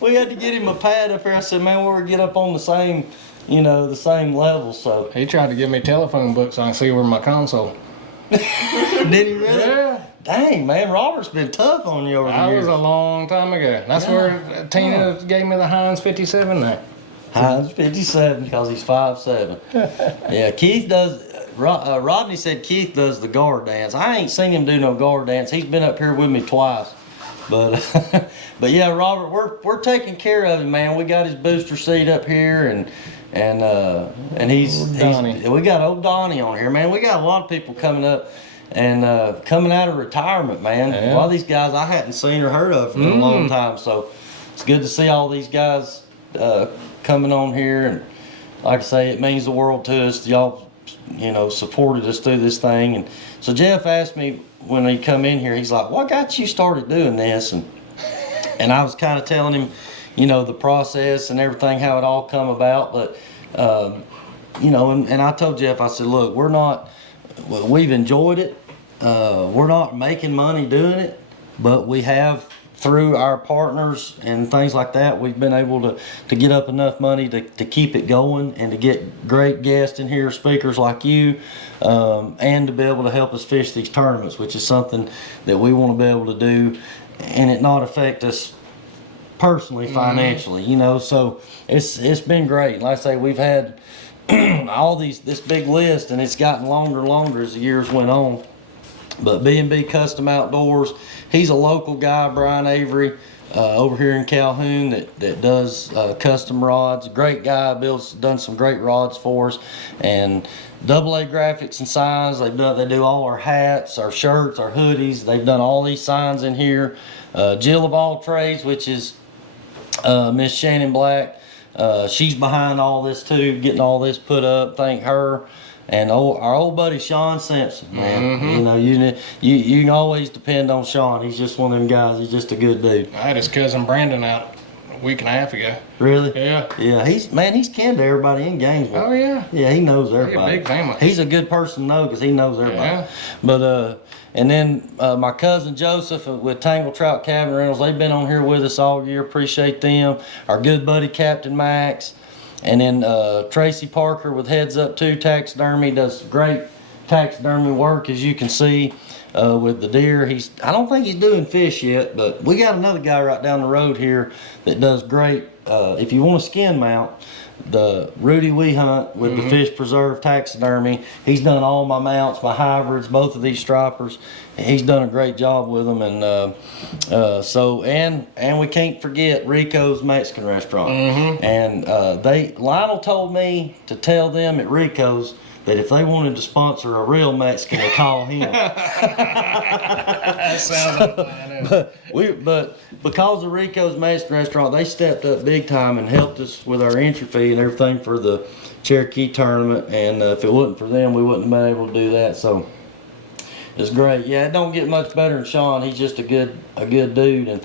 We had to get him a pad up here. I said, man, we're gonna get up on the same level. So He tried to give me telephone books so I can see where my console. did he really? Yeah. Dang, man, Robert's been tough on you over the That years. was a long time ago. That's where Tina gave me the Heinz 57 there. Heinz 57 because he's 5'7". Yeah, Keith does. Rodney said Keith does the guard dance. I ain't seen him do no guard dance. He's been up here with me twice. But but yeah, Robert, we're taking care of him, man. We got his booster seat up here and he's we got old Donnie on here, man. We got a lot of people coming up and coming out of retirement, man. Yeah. A lot of these guys I hadn't seen or heard of for a long time. So it's good to see all these guys coming on here, and like I say, it means the world to us. Y'all, supported us through this thing. And so Jeff asked me when he come in here, he's like, "What got you started doing this?" And I was kind of telling him, the process and everything, how it all come about. But and I told Jeff, I said, "Look, we've enjoyed it. We're not making money doing it, but we have." Through our partners and things like that, we've been able to get up enough money to keep it going and to get great guests in here, speakers like you, and to be able to help us fish these tournaments, which is something that we want to be able to do and it not affect us personally, financially, so it's been great. Like I say, we've had this big list, and it's gotten longer and longer as the years went on. But B&B Custom Outdoors, he's a local guy, Brian Avery, over here in Calhoun that does custom rods. Great guy, done some great rods for us. And AA Graphics and Signs, they do all our hats, our shirts, our hoodies. They've done all these signs in here. Jill of All Trades, which is Miss Shannon Black. She's behind all this too, getting all this put up. Thank her. And our old buddy Sean Simpson, man. You know, you can always depend on Sean. He's just one of them guys. He's just a good dude. I had his cousin Brandon out a week and a half ago. Really? Yeah. Yeah, he's kin to everybody in Gainesville. Oh yeah. Yeah, he knows everybody. A big family. He's a good person to know because he knows everybody. Yeah. But and then my cousin Joseph with Tangle Trout Cabin Rentals, they've been on here with us all year. Appreciate them. Our good buddy Captain Max, and then Tracy Parker with Heads Up 2 Taxidermy does great taxidermy work, as you can see. With the deer, I don't think he's doing fish yet, but we got another guy right down the road here that does great. If you want a skin mount, the Rudy We Hunt with the Fish Preserve taxidermy, he's done all my mounts, my hybrids, both of these stripers. He's done a great job with them, and and we can't forget Rico's Mexican Restaurant. And Lionel told me to tell them at Rico's that if they wanted to sponsor a real Mexican, they call him. That sounds like fun. But because of Rico's Mexican Restaurant, they stepped up big time and helped us with our entry fee and everything for the Cherokee tournament. And if it wasn't for them, we wouldn't have been able to do that. So it's great. Yeah, it don't get much better than Sean. He's just a good dude. And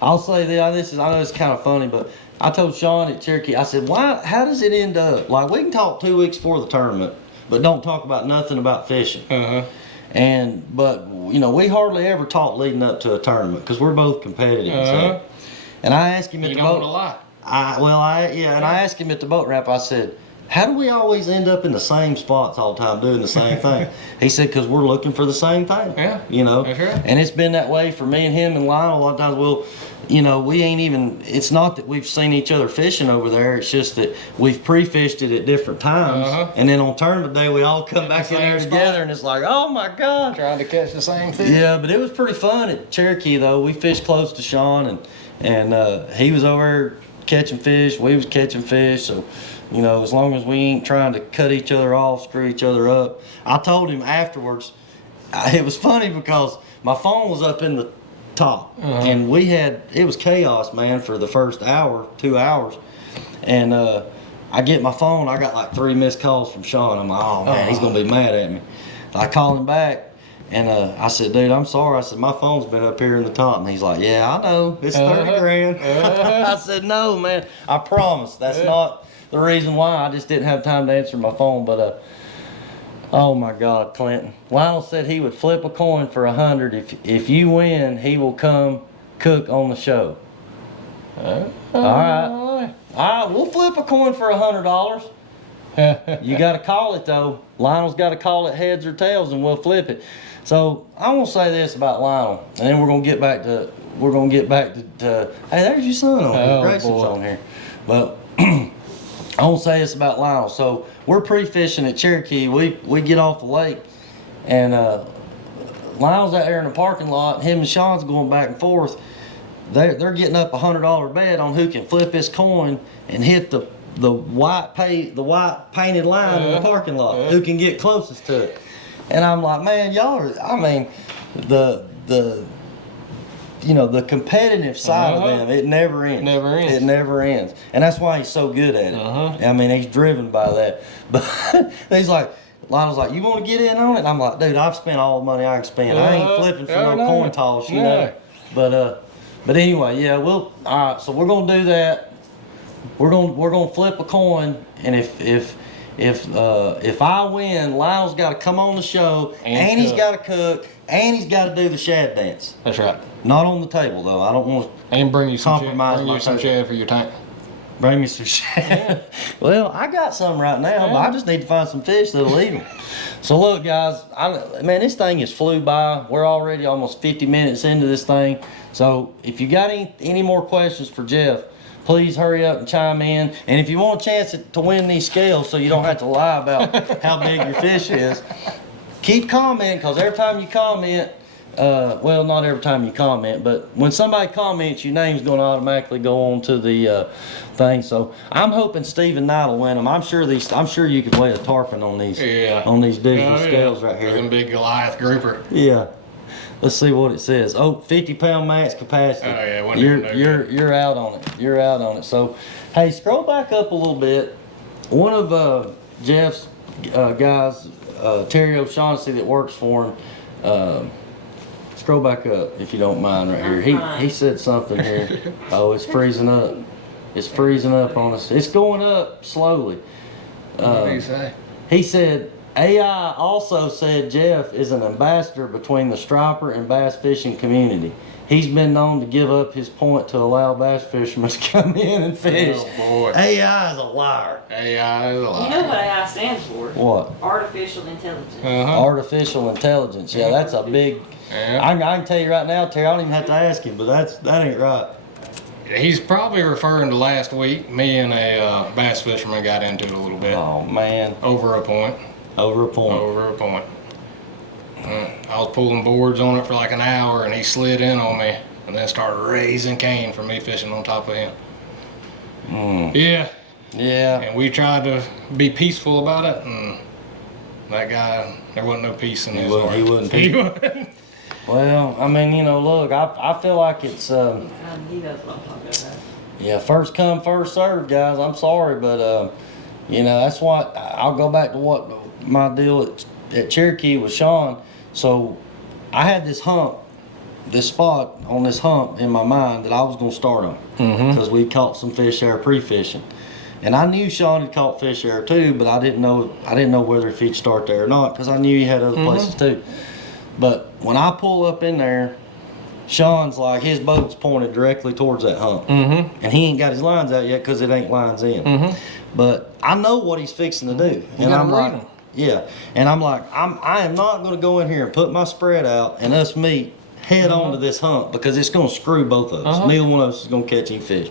I'll say this, I know it's kind of funny, but I told Sean at Cherokee, I said, how does it end up? Like, we can talk 2 weeks before the tournament, but don't talk about nothing about fishing. But you know, we hardly ever talk leading up to a tournament because we're both competitive. And I asked him at the boat. You don't want And I asked him at the boat ramp. I said, how do we always end up in the same spots all the time doing the same thing? He said, because we're looking for the same thing. Yeah, you know. that's right. And it's been that way for me and him and Lionel. A lot of times it's not that we've seen each other fishing over there. It's just that we've pre-fished it at different times. And then on tournament day, we all come back in there together and it's like, oh my God. Trying to catch the same fish. Yeah, but it was pretty fun at Cherokee though. We fished close to Sean and he was over there catching fish. We was catching fish. So, you know, as long as we ain't trying to cut each other off, screw each other up. I told him afterwards, it was funny because my phone was up in the top and it was chaos, man, for the first hour, 2 hours. And I get my phone, I got like 3 missed calls from Sean. I'm like, oh man, he's gonna be mad at me. I call him back and I said, dude, I'm sorry. I said, my phone's been up here in the top. And he's like, yeah, I know, it's 30 grand. I said, no, man, I promise that's not the reason why. I just didn't have time to answer my phone. But oh my God, Clinton. Lionel said he would flip a coin for 100. If you win, he will come cook on the show. All right, we'll flip a coin for $100. You got to call it though. Lionel's got to call it heads or tails, and we'll flip it. So I want to say this about Lionel, and then we're gonna get back to hey, there's your son on here. Grayson's on here, but. I won't say this about Lionel. So we're pre-fishing at Cherokee. We get off the lake, and Lionel's out there in the parking lot. Him and Sean's going back and forth. They're getting up $100 bet on who can flip his coin and hit the white painted line in the parking lot. Who can get closest to it? And I'm like, man, y'all are. I mean, the competitive side of them, it never ends. It never ends. And that's why he's so good at it. I mean, he's driven by that. But Lionel's like, you want to get in on it? And I'm like, dude, I've spent all the money I can spend. I ain't flipping for no coin toss, you know. But anyway, yeah, all right, so we're gonna do that. We're gonna flip a coin, and if I win, Lionel's got to come on the show, and he's got to cook, and he's got to do the shad dance. That's right. Not on the table though. I don't want to bring you some compromise some shad for your tank. Bring me some shad. Well, I got some right now, but I just need to find some fish that'll eat them. So look, guys, man, this thing has flew by. We're already almost 50 minutes into this thing. So if you got any more questions for Jeff, please hurry up and chime in. And if you want a chance to win these scales so you don't have to lie about how big your fish is, keep commenting, because every time you comment, well, not every time you comment, but when somebody comments, your name's going to automatically go on to the thing. So I'm hoping Stephen Knight will win them. I'm sure you could weigh a tarpon on these digital scales right here. Them big Goliath grouper. Yeah. Let's see what it says. Oh, 50-pound max capacity. Oh yeah, you're out on it. You're out on it. So, hey, scroll back up a little bit. One of Jeff's guys, Terry O'Shaughnessy that works for him. Scroll back up if you don't mind right here. He said something here. Oh, it's freezing up. It's freezing up on us. It's going up slowly. What did he say? He said, AI also said Jeff is an ambassador between the striper and bass fishing community. He's been known to give up his point to allow bass fishermen to come in and fish. Oh boy. AI is a liar. AI is a liar. You know what AI stands for? What? Artificial intelligence. Artificial intelligence. Yeah, that's a big. Yeah. I can tell you right now, Terry. I don't even have to ask him, but that ain't right. He's probably referring to last week. Me and a bass fisherman got into it a little bit. Oh man. Over a point. Over a point. Over a point. I was pulling boards on it for like an hour, and he slid in on me, and then started raising cane for me fishing on top of him. Yeah. Yeah. And we tried to be peaceful about it, and that guy, there wasn't no peace in his heart. He wouldn't. He wouldn't. Well, I mean, you know, look, I feel like it's He knows what I'm talking about. yeah, first come, first served, guys. I'm sorry, but you know, that's what I'll go back to what my deal at Cherokee with Sean. So I had this spot on this hump in my mind that I was gonna start on because we caught some fish there pre-fishing, and I knew Sean had caught fish there too, but I didn't know whether if he'd start there or not because I knew he had other places too. But when I pull up in there, Sean's like, his boat's pointed directly towards that hump. And he ain't got his lines out yet because it ain't lines in. But I know what he's fixing to do. And I'm like, yeah. And I'm like, I am not going to go in here and put my spread out and us meet head on to this hump because it's going to screw both of us. Neither one of us is going to catch any fish.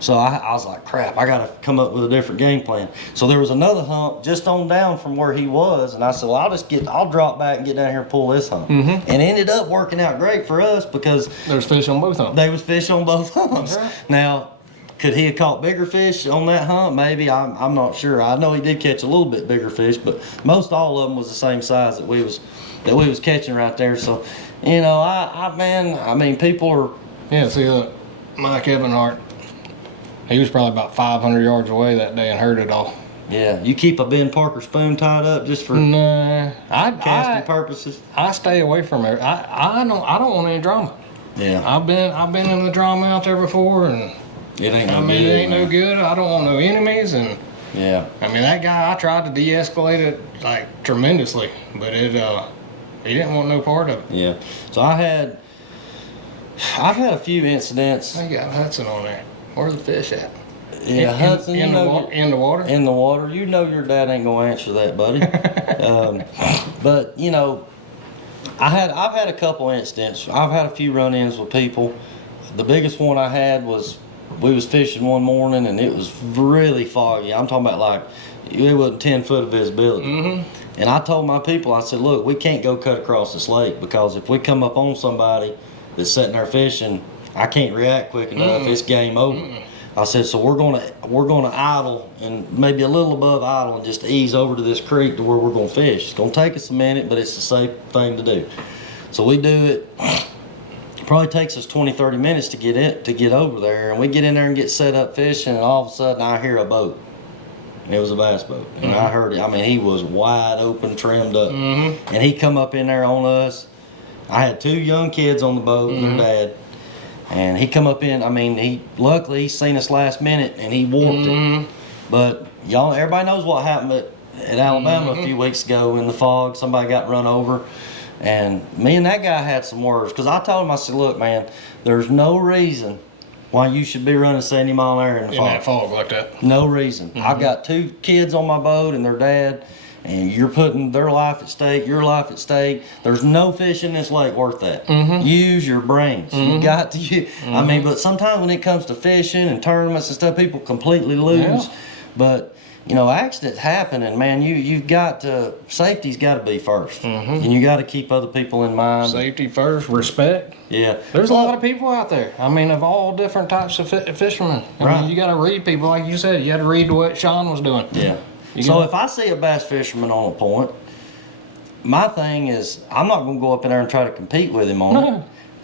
So I was like, crap, I got to come up with a different game plan. So there was another hump just on down from where he was. And I said, well, I'll drop back and get down here and pull this hump. And it ended up working out great for us because There's fish on both humps. they was fish on both humps. Now, could he have caught bigger fish on that hump? Maybe. I'm not sure. I know he did catch a little bit bigger fish, but most all of them was the same size that we was catching right there. So, you know, I mean, people are. Yeah, see, Mike Ebenhart, he was probably about 500 yards away that day and heard it all. Yeah, you keep a Ben Parker spoon tied up just for Nah, casting purposes. I stay away from it. I don't want any drama. Yeah, I've been in the drama out there before, and it ain't no I mean good. it ain't Man. no good. I don't want no enemies, and Yeah, I mean that guy. I tried to de-escalate it like tremendously, but he didn't want no part of it. yeah. So I've had a few incidents. They got Hudson on there. Where's the fish at? Yeah, Hudson, in the water. In the water. You know your dad ain't gonna answer that, buddy. But you know, I've had a couple incidents. I've had a few run-ins with people. The biggest one I had was we was fishing one morning and it was really foggy. I'm talking about like it wasn't 10 foot of visibility. And I told my people, I said, look, we can't go cut across this lake because if we come up on somebody that's sitting there fishing, I can't react quick enough. It's game over. I said, so we're gonna idle and maybe a little above idle and just ease over to this creek to where we're gonna fish. It's gonna take us a minute, but it's the safe thing to do. So we do it. It probably takes us 20-30 minutes to get over there, and we get in there and get set up fishing, and all of a sudden I hear a boat. And it was a bass boat, and I heard it. I mean, he was wide open, trimmed up, and he come up in there on us. I had 2 young kids on the boat and their dad. And he come up in, I mean, luckily he seen us last minute and he warped it. But everybody knows what happened at Alabama a few weeks ago in the fog. Somebody got run over. And me and that guy had some words. Because I told him, I said, look, man, there's no reason why you should be running 70 mile an hour in the fog. In that fog like that. No reason. I've got 2 kids on my boat and their dad. And you're putting their life at stake, your life at stake. There's no fish in this lake worth that. Use your brains. You got to. I mean, but sometimes when it comes to fishing and tournaments and stuff, people completely lose. Yeah. But you know, accidents happen, and man, you've got to. Safety's got to be first, and you got to keep other people in mind. Safety first, respect. Yeah. There's a lot of people out there. I mean, of all different types of fishermen. I mean, you got to read people, like you said. You got to read what Sean was doing. Yeah. So if I see a bass fisherman on a point, my thing is I'm not going to go up in there and try to compete with him on it.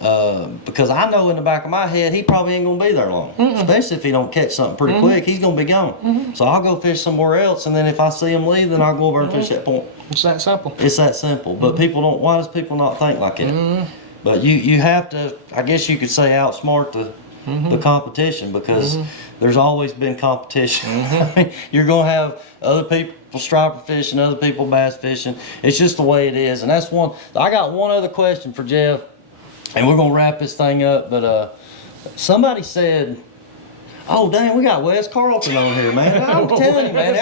Because I know in the back of my head he probably ain't gonna be there long. Especially if he don't catch something pretty quick, he's gonna be gone. So I'll go fish somewhere else, and then if I see him leave, then I'll go over and fish that point. It's that simple. It's that simple. But people don't. Why does people not think like that? But you have to. I guess you could say outsmart the competition, because there's always been competition. I mean, you're gonna have other people striper fishing, other people bass fishing. It's just the way it is, and that's one. I got one other question for Jeff, and we're gonna wrap this thing up. But somebody said, "Oh dang, we got Wes Carlton on here, man." I'm telling you, man,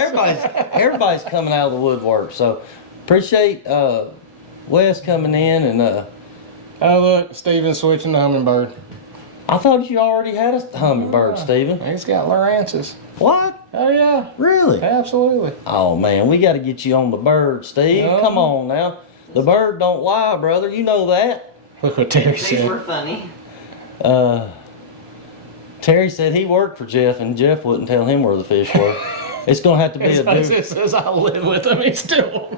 everybody's coming out of the woodwork. So appreciate Wes coming in, and Oh look, Steven's switching to hummingbird. I thought you already had a hummingbird, Steven. He's got Lawrence's. What? Oh yeah, Really? absolutely. Oh man, we got to get you on the bird, Steve. No. Come on now. The bird don't lie, brother. You know that. Look what Terry These were said. funny. Terry said he worked for Jeff, and Jeff wouldn't tell him where the fish were. It's gonna have to be a dude. It says I live with him. He still.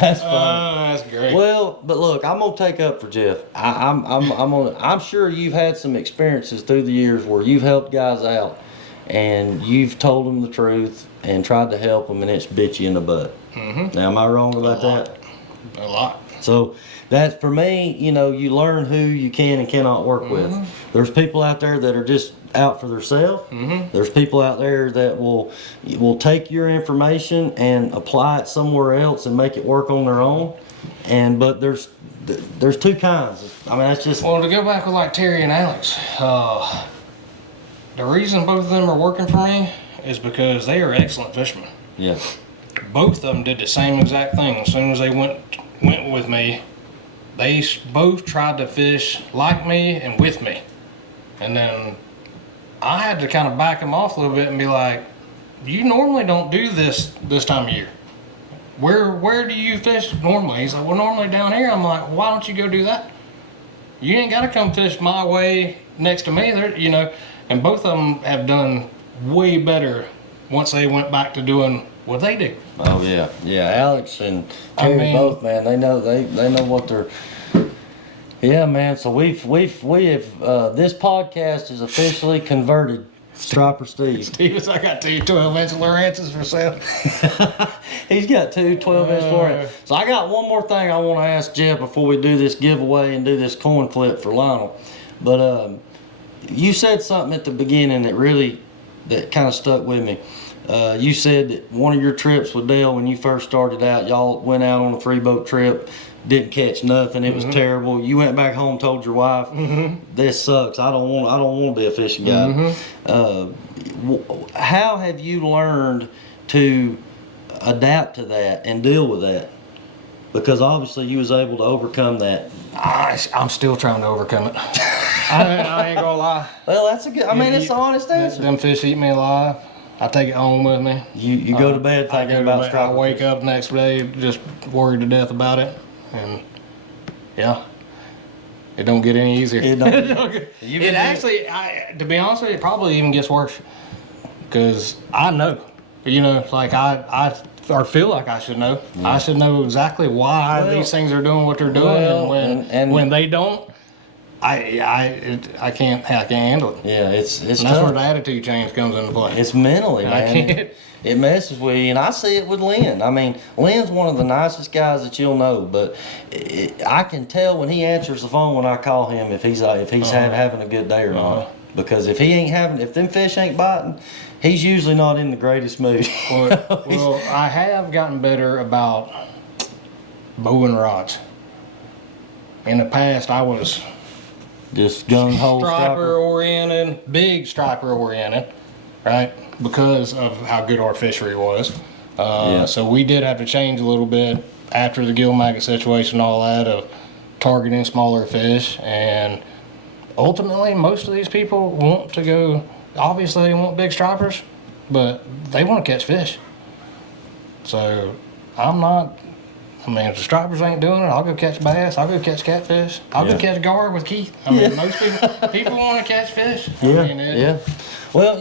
That's funny. That's great. Well, but look, I'm gonna take up for Jeff. I'm sure you've had some experiences through the years where you've helped guys out, and you've told them the truth and tried to help them, and it's bit you in the butt. Now, am I wrong about that? A lot. So that, for me, you know, you learn who you can and cannot work with. There's people out there that are just out for themselves. There's people out there that will take your information and apply it somewhere else and make it work on their own. But there's two kinds. I mean, that's just. Well, to go back with like Terry and Alex, the reason both of them are working for me is because they are excellent fishermen. Yeah. Both of them did the same exact thing. As soon as they went with me, they both tried to fish like me and with me. And then I had to kind of back them off a little bit and be like, you normally don't do this time of year. Where do you fish normally? He's like, well, normally down here. I'm like, why don't you go do that? You ain't got to come fish my way next to me. There, you know. And both of them have done way better once they went back to doing what they do. Oh yeah, yeah. Alex and Terry both, man. They know what they're. Yeah, man. So we have this podcast is officially converted. Striper Steve. Steve, I got 2 12-inch Lawrence's for sale. He's got 2 12-inch Lawrence. So I got one more thing I want to ask Jeff before we do this giveaway and do this coin flip for Lionel. But you said something at the beginning that kind of stuck with me. You said that one of your trips with Dale, when you first started out, y'all went out on a free boat trip, didn't catch nothing. It was terrible. You went back home, told your wife, "This sucks. I don't want to be a fishing guy." How have you learned to adapt to that and deal with that? Because obviously you was able to overcome that. I'm still trying to overcome it. I ain't gonna lie. Well, that's a good. I mean, it's an honest answer. Them fish eat me alive. I take it home with me. You go to bed thinking about striper. I wake up next day just worried to death about it, and yeah, it don't get any easier. It don't. It actually, to be honest with you, it probably even gets worse. Because I know, like I feel like I should know. Yeah. I should know exactly why these things are doing what they're doing, and when they don't, I can't handle it. Yeah, it's and that's tough. where the attitude change comes into play. It's mentally, man. I can't. It messes with you, and I see it with Lynn. I mean, Lynn's one of the nicest guys that you'll know, but I can tell when he answers the phone when I call him if he's having a good day or not. Because if them fish ain't biting, he's usually not in the greatest mood. Well, I have gotten better about bow and rods. In the past, I was just gung-ho striper oriented, big striper oriented, right? Because of how good our fishery was. So we did have to change a little bit after the gill maggot situation, all that, of targeting smaller fish. And ultimately, most of these people want to go, obviously they want big stripers, but they want to catch fish. So I'm not I mean, if the stripers ain't doing it, I'll go catch bass. I'll go catch catfish. I'll Yeah. go catch gar with Keith. I mean, most people want to catch fish. I mean, Yeah. Well,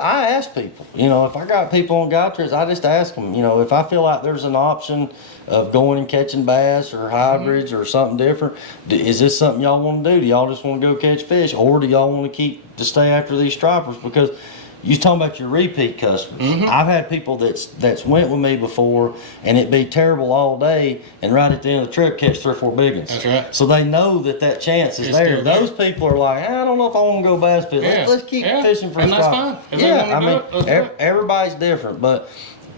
I ask people, if I got people on guide trips, I just ask them, if I feel like there's an option of going and catching bass or hybrids or something different, is this something y'all want to do? Do y'all just want to go catch fish, or do y'all want to stay after these stripers? Because you talking about your repeat customers. I've had people that's went with me before, and it'd be terrible all day, and right at the end of the trip catch 3 or 4 big ones. That's right. So they know that chance is It's there. still there. Those people are like, I don't know if I want to go bass fishing. Yeah. Let's keep Yeah. fishing for And that's stripers. fine. If they Yeah, wanna do it, let's do it. everybody's different, but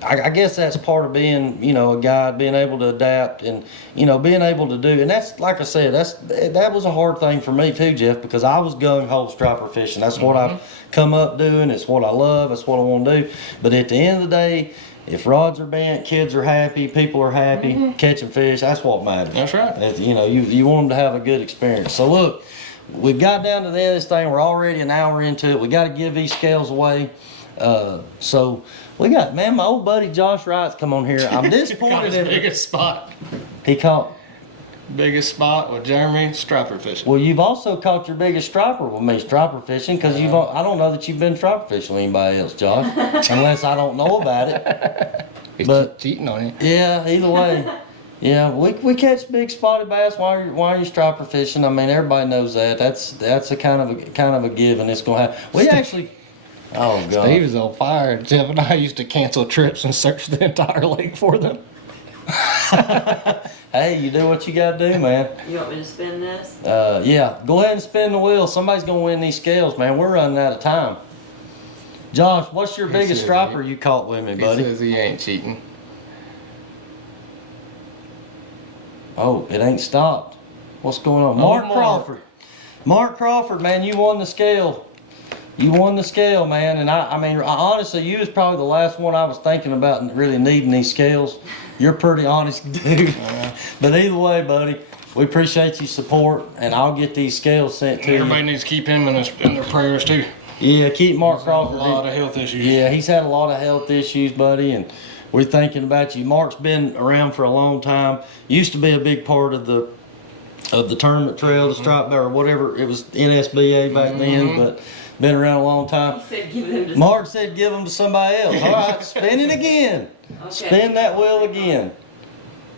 I guess that's part of being, a guide, being able to adapt and, being able to do. And that's, like I said, that was a hard thing for me too, Jeff, because I was gung-ho striper fishing. That's what I've come up doing. It's what I love. It's what I want to do. But at the end of the day, if rods are bent, kids are happy, people are happy, catching fish, that's what matters. That's right. You want them to have a good experience. So look, we've got down to the end of this thing. We're already an hour into it. We got to give these scales away. So we got, man, my old buddy Josh Wright's come on here. I'm Caught disappointed his in biggest spot. he caught. Biggest spot with Jeremy striper fishing. Well, you've also caught your biggest striper with me striper fishing, because I don't know that you've been striper fishing with anybody else, Josh, unless I don't know about it. He's But- cheating on you. Yeah, either way. Yeah, we catch big spotted bass while you're striper fishing. I mean, everybody knows that. That's a kind of a given. It's gonna happen. We actually. Oh God. Steve is on fire. Jeff and I used to cancel trips and search the entire lake for them. Hey, you do what you gotta do, man. You want me to spin this? Yeah, go ahead and spin the wheel. Somebody's gonna win these scales, man. We're running out of time. Josh, what's your biggest says striper you caught with me, He buddy? says he ain't cheating. Oh, it ain't stopped. What's going on? Oh, Mark Mark. Crawford. Mark Crawford, man, you won the scale. You won the scale, man. And I mean, honestly, you was probably the last one I was thinking about really needing these scales. You're a pretty honest dude. But either way, buddy, we appreciate your support, and I'll get these scales sent to Everybody you. needs to keep him in their prayers too. Yeah, keep Mark A Crawford. lot of health issues. Yeah, he's had a lot of health issues, buddy, and we're thinking about you. Mark's been around for a long time. Used to be a big part of the tournament trail, the stripe or whatever. It was NSBA back then, but been around a long time. He said give them to Mark said give them to somebody else. All right, spin it again. Okay. Spin that wheel again.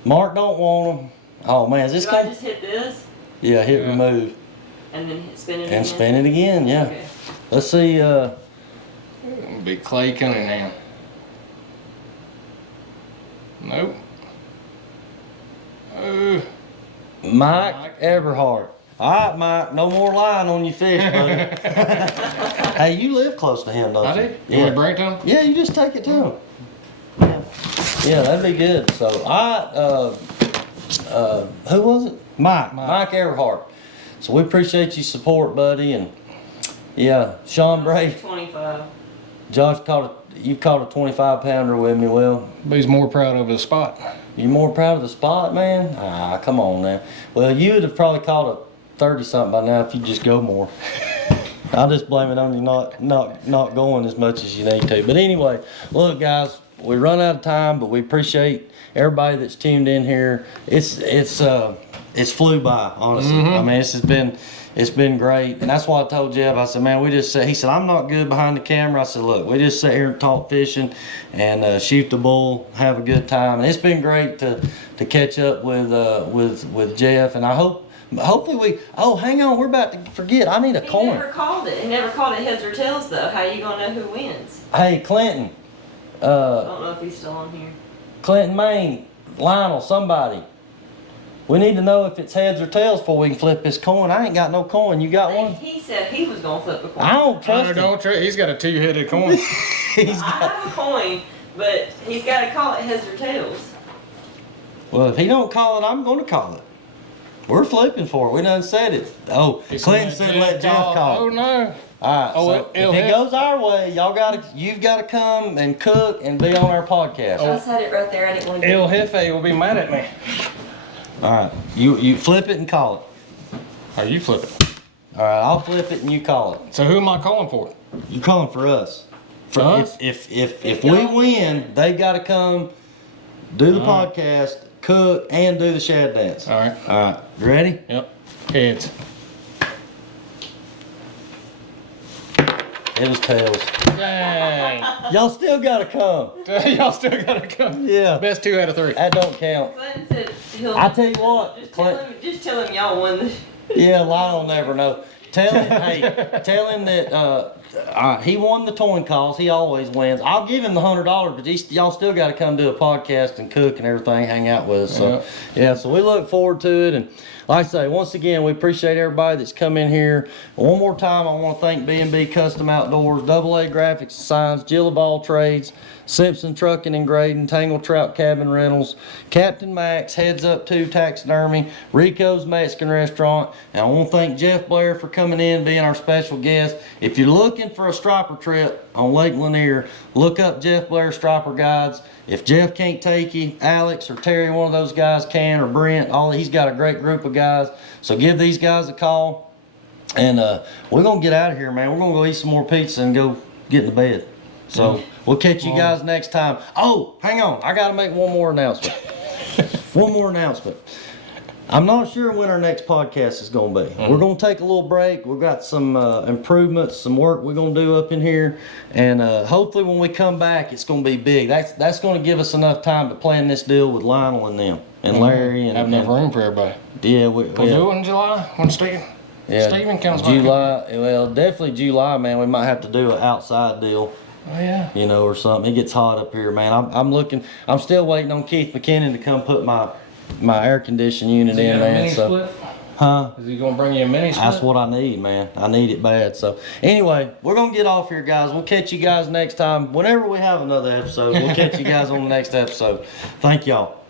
Mark don't want them. Oh man, is this Do I coming? just hit this Yeah, hit Yeah. remove and then spin it again? and spin it again. Yeah. Okay. Let's see. Big Clay Cunningham. Nope. Mike Eberhart. All right, Mike, no more lying on your fish, buddy. Hey, you live close to him, don't I you? did. You want to bring it to him? Yeah, you just take it to him. Yeah, that'd be good. So, who was it? Mike Eberhart. So we appreciate your support, buddy, and yeah, Sean Bray, 25. Josh you caught a 25-pounder with me. Well, But he's more proud of his spot. you more proud of the spot, man? Ah, come on now. Well, you would have probably caught a 30-something by now if you just go more. I'll just blame it on you not going as much as you need to. But anyway, look, guys, we run out of time, but we appreciate everybody that's tuned in here. It's flew by, honestly. I mean, it's been great, and that's why I told Jeff. I said, man, he said, I'm not good behind the camera. I said, look, we just sit here and talk fishing and shoot the bull, have a good time. And it's been great to catch up with Jeff, and I hopefully oh, hang on, we're about to forget. I need a He coin. never called it. He never called it heads or tails though. How you gonna know who wins? Hey, Clinton, I don't know if he's still on here. Clinton, Maine, Lionel, somebody. We need to know if it's heads or tails before we can flip this coin. I ain't got no coin. You got one? He said he was gonna flip a coin. I don't trust him. Don't try. He's got a two-headed coin. I have a coin, but he's got to call it heads or tails. Well, if he don't call it, I'm going to call it. We're flipping for it. We done said it. Oh, Clinton said let Jeff call Oh it. no. All right. Oh, So it'll if it hit. goes our way, you've got to come and cook and be on our podcast. I said it right there. I didn't want to. El Jefe will be mad at me. All right. You flip it and call it. Oh, you flip it. All right. I'll flip it and you call it. So who am I calling for? You calling for us? For Us? If we win, they got to come do the podcast, cook, and do the shad dance. All right. All right. You ready? Yep. Heads. It was tails. Dang. Y'all still gotta come. Y'all still gotta come. Yeah. Best 2 out of 3. That don't count. Clinton said he'll. I tell you what, Just tell him y'all won the. Yeah, Lionel never know. Tell him, hey, tell him that he won the towing cost. He always wins. I'll give him the $100, but y'all still got to come do a podcast and cook and everything, hang out with us. So, yeah, so we look forward to it. And like I say, once again, we appreciate everybody that's come in here. One more time, I want to thank B&B Custom Outdoors, AA Graphics and Signs, Jill of All Trades, Simpson Trucking and Grading, Tangle Trout Cabin Rentals, Captain Max, Heads Up 2 Taxidermy, Rico's Mexican Restaurant, and I want to thank Jeff Blair for coming in, being our special guest. If you're looking for a striper trip on Lake Lanier, look up Jeff Blair Striper Guides. If Jeff can't take you, Alex or Terry, one of those guys can, or Brent, he's got a great group of guys. So give these guys a call, and we're going to get out of here, man. We're going to go eat some more pizza and go get in the bed. So we'll catch you guys next time. Oh, hang on. I got to make one more announcement. One more announcement. I'm not sure when our next podcast is going to be. We're going to take a little break. We've got some improvements, some work we're going to do up in here. And hopefully when we come back, it's going to be big. That's going to give us enough time to plan this deal with Lionel and them and Larry. And have enough room for everybody. Yeah. We'll do it in July when Steven comes back. July. Well, definitely July, man. We might have to do an outside deal. Oh yeah. You know, or something. It gets hot up here, man. I'm still waiting on Keith McKinnon to come put my air conditioning unit in, man. So, huh? Is he gonna bring you a mini split? That's what I need, man. I need it bad. So, anyway, we're gonna get off here, guys. We'll catch you guys next time. Whenever we have another episode, we'll catch you guys on the next episode. Thank y'all.